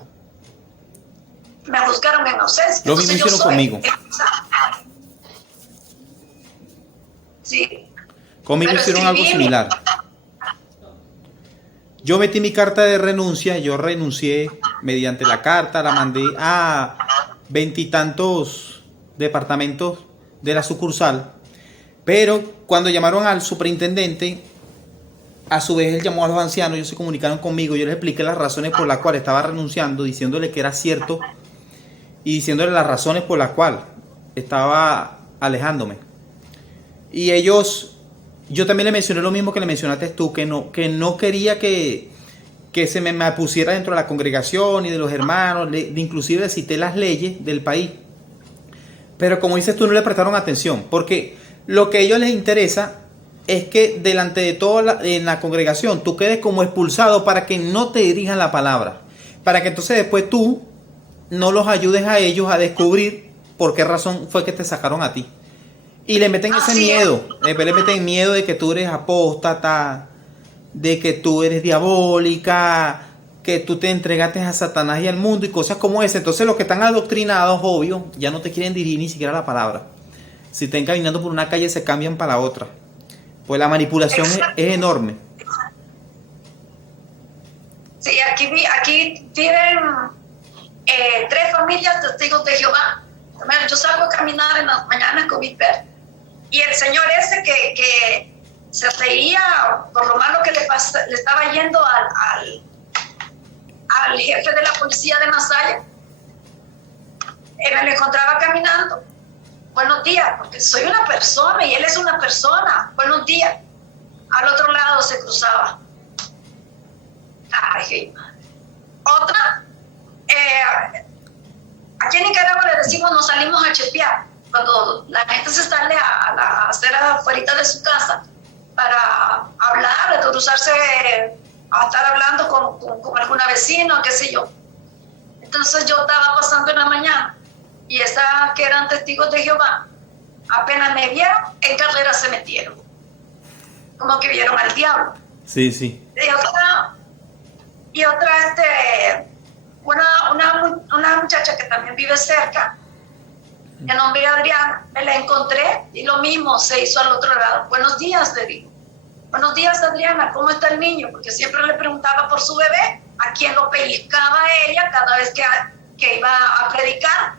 Me juzgaron en ausencia. Lo mismo hicieron conmigo. Sí. Conmigo hicieron algo similar. Yo metí mi carta de renuncia, yo renuncié mediante la carta, la mandé a 20 y tantos departamentos de la sucursal, pero cuando llamaron al superintendente, a su vez él llamó a los ancianos, ellos se comunicaron conmigo, yo les expliqué las razones por las cuales estaba renunciando, diciéndole que era cierto y diciéndole las razones por las cuales estaba alejándome. Y ellos... Yo también le mencioné lo mismo que le mencionaste tú, que no quería que se me pusiera dentro de la congregación y de los hermanos, inclusive cité las leyes del país. Pero como dices tú, no le prestaron atención, porque lo que a ellos les interesa es que delante de toda en la congregación tú quedes como expulsado para que no te dirijan la palabra, para que entonces después tú no los ayudes a ellos a descubrir por qué razón fue que te sacaron a ti. Y le meten ese miedo, le meten miedo de que tú eres apóstata, de que tú eres diabólica, que tú te entregaste a Satanás y al mundo y cosas como esa. Entonces los que están adoctrinados, obvio, ya no te quieren dirigir ni siquiera la palabra. Si están caminando por una calle se cambian para la otra. Pues la manipulación es enorme. Sí, aquí tienen 3 familias testigos de Jehová. Yo salgo a caminar en las mañanas con mi perro. Y el señor ese que se reía por lo malo que le estaba yendo al jefe de la policía de Masaya, me lo encontraba caminando. Buenos días, porque soy una persona y él es una persona. Buenos días. Al otro lado se cruzaba. Ay, otra, aquí en Nicaragua le decimos nos salimos a chepear. Cuando la gente se sale a la acera afuera de su casa para hablar, de cruzarse, a estar hablando con alguna vecina, qué sé yo. Entonces yo estaba pasando en la mañana y esas que eran testigos de Jehová, apenas me vieron, en carrera se metieron. Como que vieron al diablo. Sí, sí. Y otra una muchacha que también vive cerca, de nombre Adriana, me la encontré y lo mismo se hizo al otro lado. Buenos días, le digo. Buenos días, Adriana, ¿cómo está el niño? Porque siempre le preguntaba por su bebé, a quien lo pellizcaba ella cada vez que iba a predicar,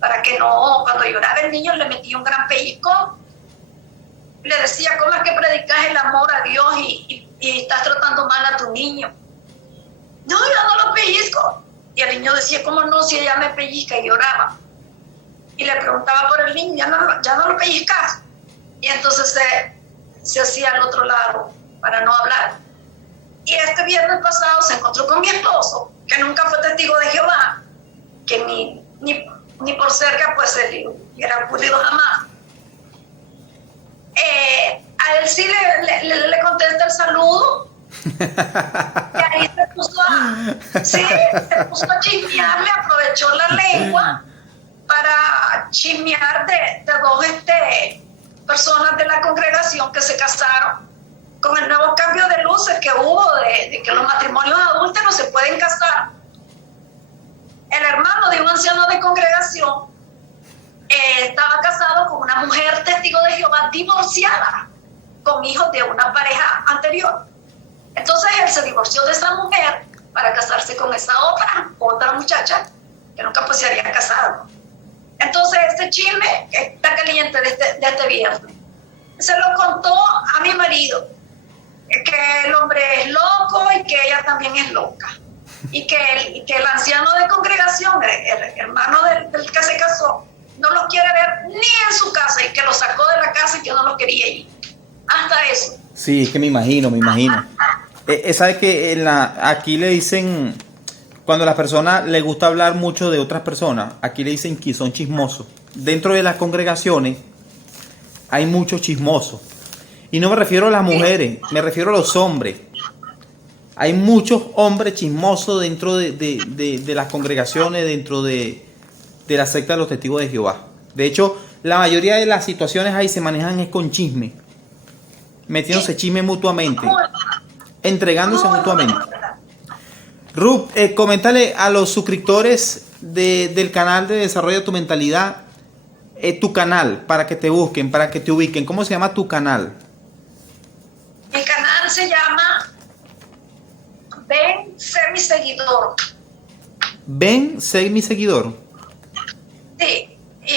para que no, cuando lloraba el niño le metía un gran pellizco. Le decía, ¿cómo es que predicas el amor a Dios y estás tratando mal a tu niño? No, yo no lo pellizco. Y el niño decía, ¿cómo no? Si ella me pellizca, y lloraba. Y le preguntaba por el niño, ya no lo pellizcas. Y entonces se hacía al otro lado para no hablar. Y este viernes pasado se encontró con mi esposo, que nunca fue testigo de Jehová, que ni por cerca pues él hubiera ocurrido jamás. A él sí le contesta el saludo. Y ahí se puso a chismearle, aprovechó la lengua para chismear de dos personas de la congregación que se casaron con el nuevo cambio de luces que hubo de que los matrimonios adultos no se pueden casar. El hermano de un anciano de congregación estaba casado con una mujer testigo de Jehová divorciada, con hijos de una pareja anterior. Entonces él se divorció de esa mujer para casarse con esa otra muchacha que nunca pues se había casado. Entonces este chisme que está caliente de este viernes se lo contó a mi marido, que el hombre es loco y que ella también es loca, y que el anciano de congregación, el hermano del que se casó, no los quiere ver ni en su casa, y que lo sacó de la casa y que no los quería ir. Hasta eso. Sí, es que me imagino. ¿Sabes que aquí le dicen, cuando a las personas les gusta hablar mucho de otras personas, aquí le dicen que son chismosos? Dentro de las congregaciones hay muchos chismosos. Y no me refiero a las mujeres, me refiero a los hombres. Hay muchos hombres chismosos dentro de las congregaciones, dentro de la secta de los testigos de Jehová. De hecho, la mayoría de las situaciones ahí se manejan es con chisme, metiéndose chisme mutuamente, entregándose mutuamente. Ruth, coméntale a los suscriptores del canal de Desarrolla tu Mentalidad, tu canal, para que te busquen, para que te ubiquen. ¿Cómo se llama tu canal? Mi canal se llama Ven, sé mi seguidor. Ven, sé mi seguidor. Sí, y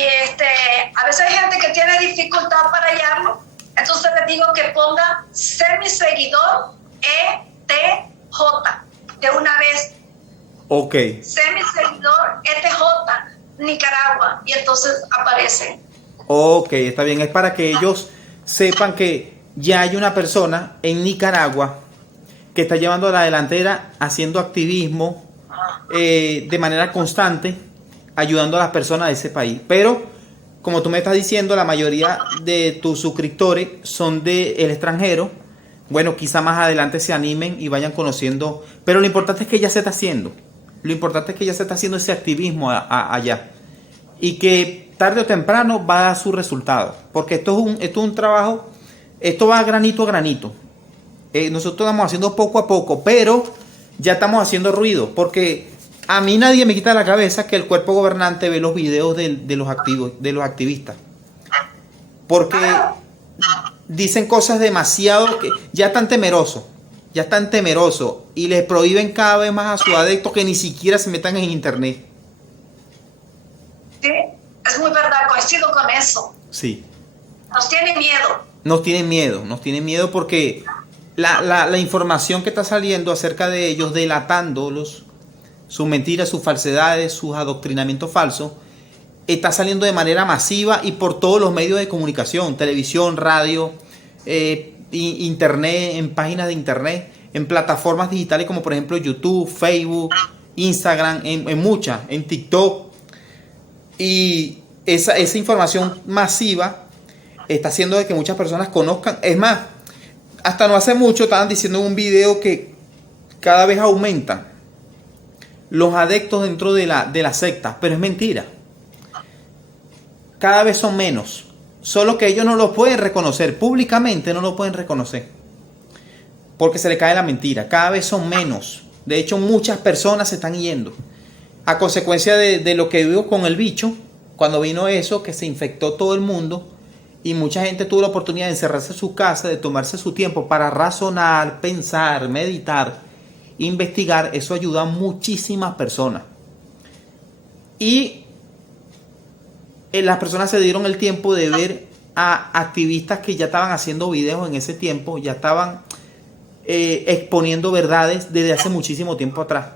a veces hay gente que tiene dificultad para hallarlo, entonces les digo que ponga ser mi seguidor, ETJ, de una vez. Ok. Ser mi seguidor, ETJ, Nicaragua, y entonces aparece. Ok, está bien, es para que ellos sepan que ya hay una persona en Nicaragua que está llevando a la delantera, haciendo activismo de manera constante, ayudando a las personas de ese país. Pero, como tú me estás diciendo, la mayoría de tus suscriptores son del extranjero. Bueno, quizá más adelante se animen y vayan conociendo. Pero lo importante es que ya se está haciendo. Lo importante es que ya se está haciendo ese activismo allá. Y que tarde o temprano va a dar su resultado. Porque esto es un trabajo, esto va granito a granito. Nosotros estamos haciendo poco a poco, pero ya estamos haciendo ruido. Porque a mí nadie me quita la cabeza que el cuerpo gobernante ve los videos de los activistas. Porque dicen cosas demasiado que ya están temerosos. Y les prohíben cada vez más a sus adeptos que ni siquiera se metan en internet. Sí, es muy verdad, coincido con eso. Sí. Nos tienen miedo. Nos tienen miedo porque la información que está saliendo acerca de ellos, delatándolos, sus mentiras, sus falsedades, sus adoctrinamientos falsos, está saliendo de manera masiva y por todos los medios de comunicación, televisión, radio, internet, en páginas de internet, en plataformas digitales como por ejemplo YouTube, Facebook, Instagram, en muchas, en TikTok. Y esa información masiva está haciendo de que muchas personas conozcan. Es más, hasta no hace mucho estaban diciendo en un video que cada vez aumentan los adeptos dentro de la secta, pero es mentira. Cada vez son menos. Solo que ellos no lo pueden reconocer. Públicamente no lo pueden reconocer. Porque se le cae la mentira. Cada vez son menos. De hecho, muchas personas se están yendo. A consecuencia de lo que vivo con el bicho, cuando vino eso, que se infectó todo el mundo y mucha gente tuvo la oportunidad de encerrarse en su casa, de tomarse su tiempo para razonar, pensar, meditar, investigar, eso ayuda a muchísimas personas. Y las personas se dieron el tiempo de ver a activistas que ya estaban haciendo videos en ese tiempo, ya estaban exponiendo verdades desde hace muchísimo tiempo atrás.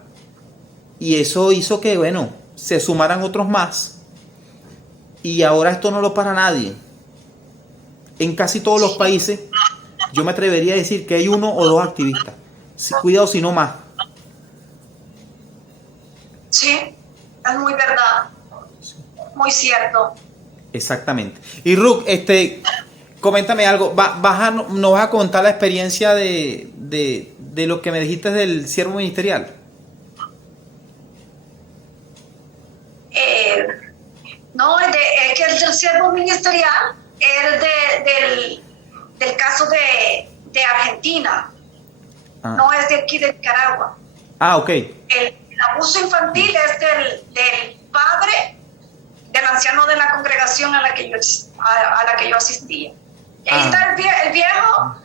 Y eso hizo que, bueno, se sumaran otros más. Y ahora esto no lo para nadie. En casi todos los países, yo me atrevería a decir que hay uno o dos activistas. Cuidado si no más. Sí, es muy verdad. Muy cierto. Exactamente. Y Ruth, coméntame algo. ¿Nos vas a contar la experiencia de lo que me dijiste del siervo ministerial? No, es que el del siervo ministerial es del caso de Argentina. No es de aquí de Nicaragua. Ok. El abuso infantil es del padre del anciano de la congregación a la que yo asistía. Y ahí está el viejo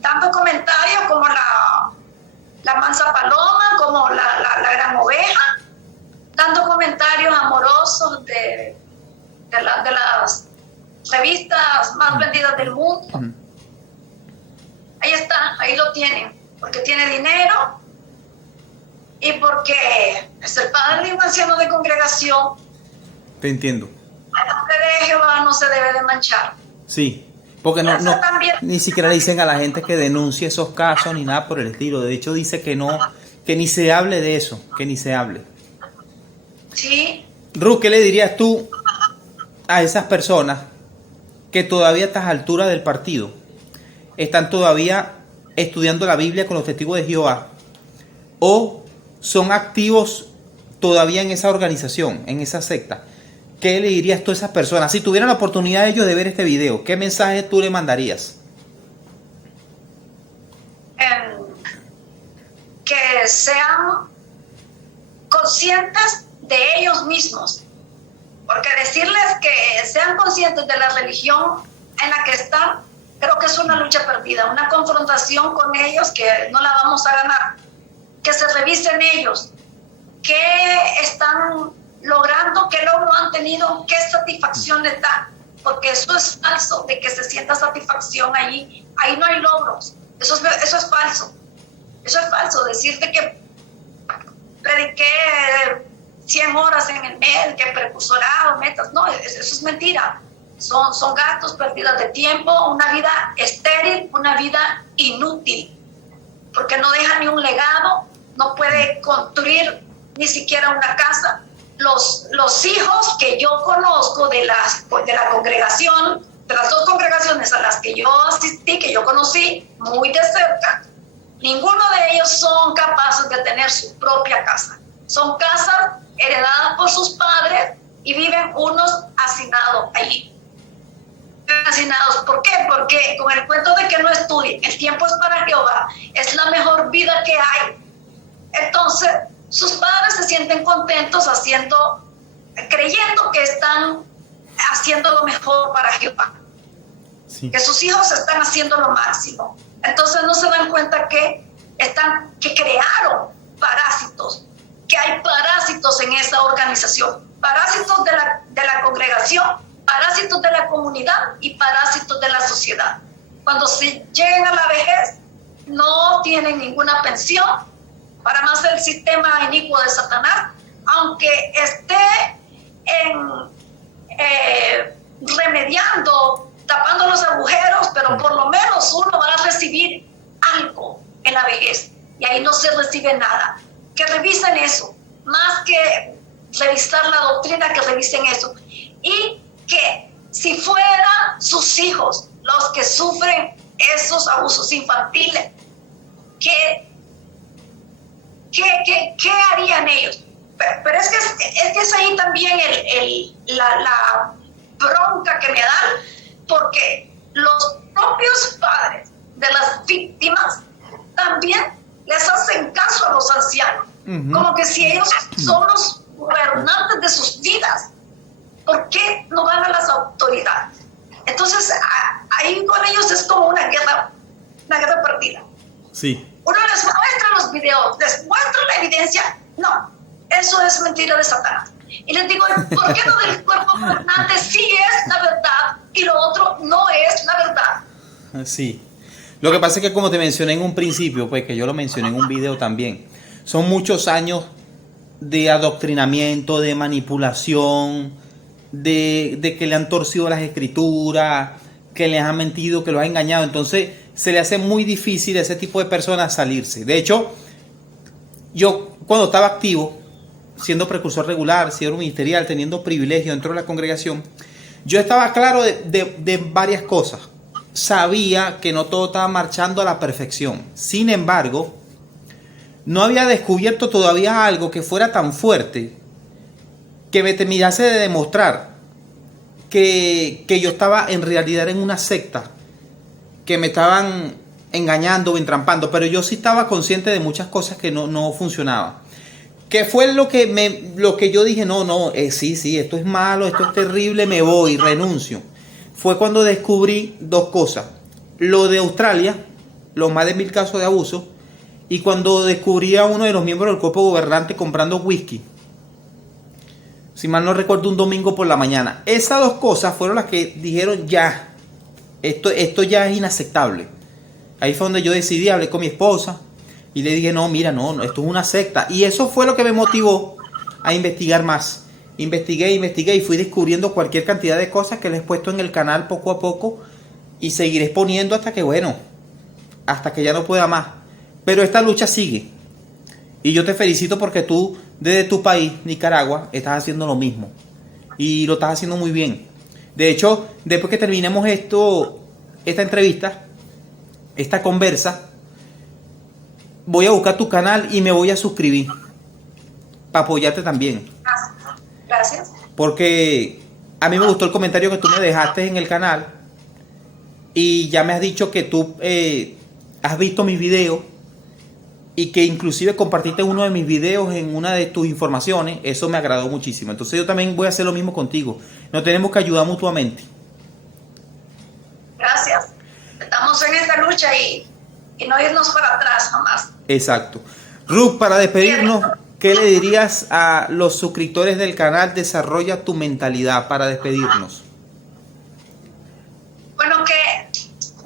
dando comentarios como la mansa paloma, como la gran oveja, dando comentarios amorosos de las revistas más vendidas del mundo. Ahí está, ahí lo tienen, porque tiene dinero y porque es el padre de un anciano de congregación. Te entiendo. El nombre de Jehová no se debe de manchar. Sí, porque no ni siquiera le dicen a la gente que denuncie esos casos ni nada por el estilo. De hecho dice que no, que ni se hable de eso, que ni se hable. Sí. Ruth, ¿qué le dirías tú a esas personas que todavía a estas alturas del partido están todavía estudiando la Biblia con los testigos de Jehová o son activos todavía en esa organización, en esa secta? ¿Qué le dirías tú a esas personas? Si tuvieran la oportunidad ellos de ver este video, ¿qué mensaje tú le mandarías? Que sean conscientes de ellos mismos. Porque decirles que sean conscientes de la religión en la que están, creo que es una lucha perdida, una confrontación con ellos que no la vamos a ganar. Que se revisen ellos, qué están logrando, qué logro han tenido, qué satisfacción les da, porque eso es falso, de que se sienta satisfacción allí. Ahí no hay logros, eso es falso. Eso es falso, decirte que prediqué 100 horas en el mes, que precursorado, metas, no, eso es mentira. Son gastos, pérdidas de tiempo, una vida estéril, una vida inútil, porque no deja ni un legado, no puede construir ni siquiera una casa. Los hijos que yo conozco de la congregación, de las dos congregaciones a las que yo asistí, que yo conocí muy de cerca, ninguno de ellos son capaces de tener su propia casa. Son casas heredadas por sus padres y viven unos hacinados allí. Hacinados. ¿Por qué? Porque con el cuento de que no estudien, el tiempo es para Jehová, es la mejor vida que hay. Entonces, sus padres se sienten contentos creyendo que están haciendo lo mejor para Jehová. Sí. Que sus hijos están haciendo lo máximo. Entonces no se dan cuenta que crearon parásitos, que hay parásitos en esa organización, parásitos de la congregación, parásitos de la comunidad y parásitos de la sociedad. Cuando se lleguen a la vejez, no tienen ninguna pensión, para más el sistema inicuo de Satanás, aunque esté remediando, tapando los agujeros, pero por lo menos uno va a recibir algo en la vejez, y ahí no se recibe nada. Que revisen eso, más que revisar la doctrina, que revisen eso, y que si fueran sus hijos los que sufren esos abusos infantiles, ¿qué harían ellos? Pero es que es ahí también la bronca que me dan, porque los propios padres de las víctimas también les hacen caso a los ancianos, como que si ellos son los gobernantes de sus vidas, ¿por qué no van a las autoridades? Entonces, ahí con ellos es como una guerra perdida. Sí. Uno les muestra los videos, les muestra la evidencia. No, eso es mentira de Satanás. Y les digo, ¿por qué lo del cuerpo gobernante sí es la verdad y lo otro no es la verdad? Sí. Lo que pasa es que, como te mencioné en un principio, pues que yo lo mencioné en un video también, son muchos años de adoctrinamiento, de manipulación, de que le han torcido las escrituras, que les han mentido, que los han engañado. Entonces se le hace muy difícil a ese tipo de personas salirse. De hecho, yo cuando estaba activo, siendo precursor regular, siendo ministerial, teniendo privilegio dentro de la congregación, yo estaba claro de varias cosas. Sabía que no todo estaba marchando a la perfección. Sin embargo, no había descubierto todavía algo que fuera tan fuerte que me terminase de demostrar que yo estaba en realidad en una secta, que me estaban engañando o entrampando, pero yo sí estaba consciente de muchas cosas que no funcionaban. ¿Qué fue lo que yo dije? Sí, esto es malo, esto es terrible, me voy, renuncio. Fue cuando descubrí dos cosas. Lo de Australia, los más de 1000 casos de abuso, y cuando descubrí a uno de los miembros del cuerpo gobernante comprando whisky. Si mal no recuerdo, un domingo por la mañana. Esas dos cosas fueron las que dijeron ya, esto ya es inaceptable. Ahí fue donde yo decidí, hablé con mi esposa y le dije, no, esto es una secta. Y eso fue lo que me motivó a investigar más. Investigué y fui descubriendo cualquier cantidad de cosas que les he puesto en el canal poco a poco y seguiré exponiendo hasta que ya no pueda más. Pero esta lucha sigue. Y yo te felicito porque tú, desde tu país, Nicaragua, estás haciendo lo mismo. Y lo estás haciendo muy bien. De hecho, después que terminemos esta entrevista, esta conversa, voy a buscar tu canal y me voy a suscribir para apoyarte también. Gracias. Porque a mí me gustó el comentario que tú me dejaste en el canal y ya me has dicho que tú has visto mis videos y que inclusive compartiste uno de mis videos en una de tus informaciones. Eso me agradó muchísimo. Entonces yo también voy a hacer lo mismo contigo. Nos tenemos que ayudar mutuamente. Gracias. Estamos en esta lucha y no irnos para atrás jamás. Exacto. Ruth, para despedirnos, ¿qué le dirías a los suscriptores del canal Desarrolla tu Mentalidad para despedirnos? Bueno, que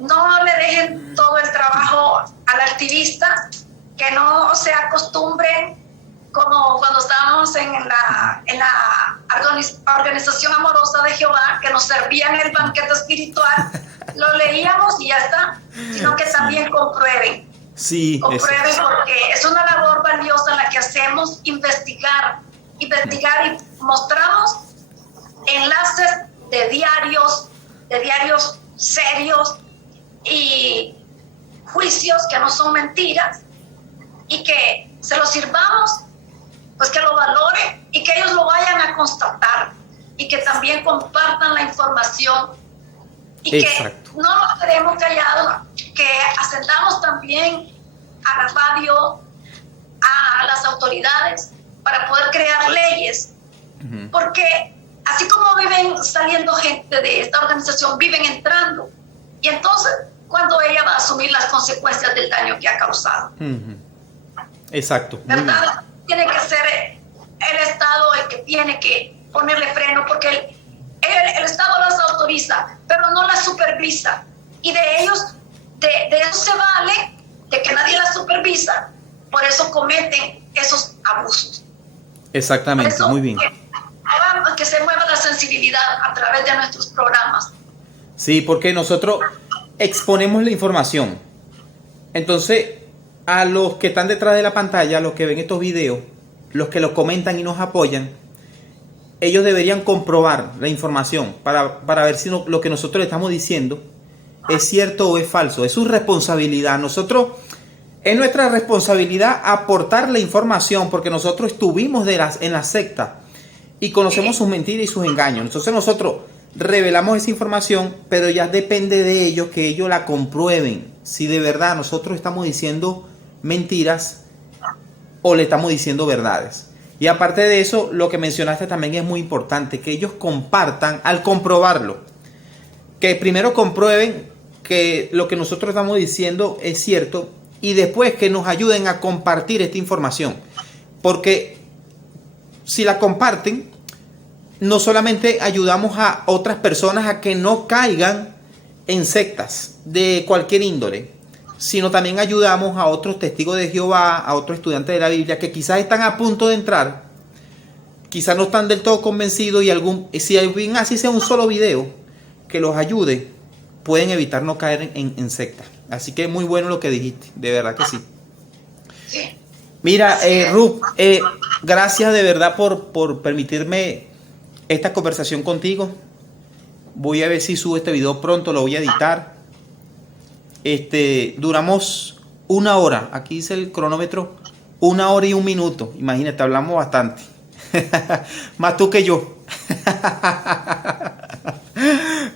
no le dejen todo el trabajo al activista, que no se acostumbren como cuando estábamos en la organización amorosa de Jehová, que nos servían el banquete espiritual, lo leíamos y ya está, sino que también comprueben. Sí, comprueben porque es una labor valiosa la que hacemos, investigar y mostramos enlaces de diarios serios y juicios que no son mentiras y que se los sirvamos, pues que lo valoren y que ellos lo vayan a constatar y que también compartan la información y exacto, que no nos quedemos callados, que ascendamos también a la radio, a las autoridades para poder crear leyes, porque así como viven saliendo gente de esta organización, viven entrando, y entonces cuando ella va a asumir las consecuencias del daño que ha causado. Exacto. ¿Verdad? Tiene que ser el Estado el que tiene que ponerle freno, porque el Estado las autoriza, pero no las supervisa. Y de ellos, de eso se vale, de que nadie las supervisa, por eso cometen esos abusos. Exactamente, eso, muy bien. Que se mueva la sensibilidad a través de nuestros programas. Sí, porque nosotros exponemos la información. Entonces, a los que están detrás de la pantalla, los que ven estos videos, los que los comentan y nos apoyan, ellos deberían comprobar la información para ver si lo que nosotros le estamos diciendo es cierto o es falso. Es su responsabilidad. Es nuestra responsabilidad aportar la información porque nosotros estuvimos en la secta y conocemos sus mentiras y sus engaños. Entonces nosotros revelamos esa información, pero ya depende de ellos que ellos la comprueben si de verdad nosotros estamos diciendo mentiras o le estamos diciendo verdades. Y aparte de eso, lo que mencionaste también es muy importante, que ellos compartan al comprobarlo. Que primero comprueben que lo que nosotros estamos diciendo es cierto y después que nos ayuden a compartir esta información. Porque si la comparten, no solamente ayudamos a otras personas a que no caigan en sectas de cualquier índole, sino también ayudamos a otros testigos de Jehová, a otros estudiantes de la Biblia que quizás están a punto de entrar, quizás no están del todo convencidos y si ven así sea un solo video que los ayude, pueden evitar no caer en sectas. Así que muy bueno lo que dijiste, de verdad que sí. Sí. Mira, Ruth, gracias de verdad por permitirme esta conversación contigo. Voy a ver si subo este video pronto, lo voy a editar. Duramos 1 hora, aquí dice el cronómetro, 1 hora y 1 minuto. Imagínate, hablamos bastante. Más tú que yo.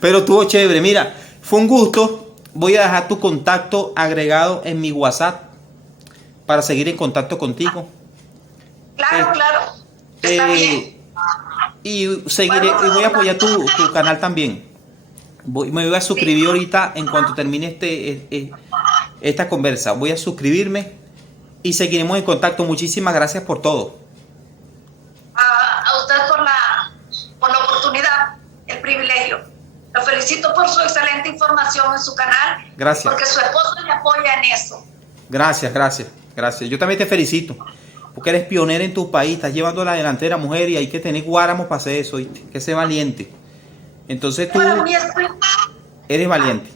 Pero estuvo chévere. Mira, fue un gusto. Voy a dejar tu contacto agregado en mi WhatsApp para seguir en contacto contigo. Claro, claro. Está bien. Y seguiré, y voy a apoyar tu canal también. Me voy a suscribir ahorita en cuanto termine esta conversa. Voy a suscribirme y seguiremos en contacto. Muchísimas gracias por todo. A usted por la oportunidad, el privilegio. Lo felicito por su excelente información en su canal. Gracias. Porque su esposo le apoya en eso. Gracias. Yo también te felicito. Porque eres pionera en tu país, estás llevando la delantera, mujer, y hay que tener guáramos para hacer eso, ¿viste? Que ser valiente. Entonces tú eres valiente.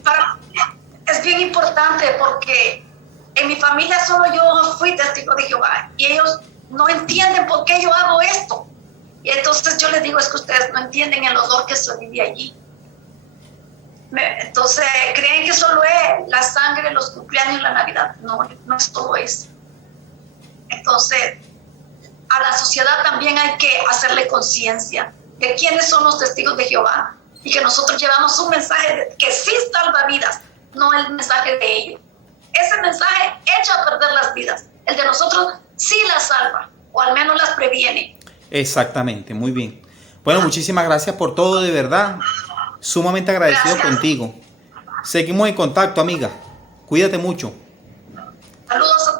Es bien importante porque en mi familia solo yo fui testigo de Jehová y ellos no entienden por qué yo hago esto. Y entonces yo les digo, es que ustedes no entienden el odor que se vive allí. Entonces creen que solo es la sangre, los cumpleaños, la Navidad. No, no es todo eso. Entonces, a la sociedad también hay que hacerle conciencia de quiénes son los testigos de Jehová y que nosotros llevamos un mensaje que sí salva vidas, no el mensaje de ellos. Ese mensaje echa a perder las vidas. El de nosotros sí las salva, o al menos las previene. Exactamente, muy bien. Bueno, muchísimas gracias por todo, de verdad. Sumamente agradecido contigo. Seguimos en contacto, amiga. Cuídate mucho. Saludos a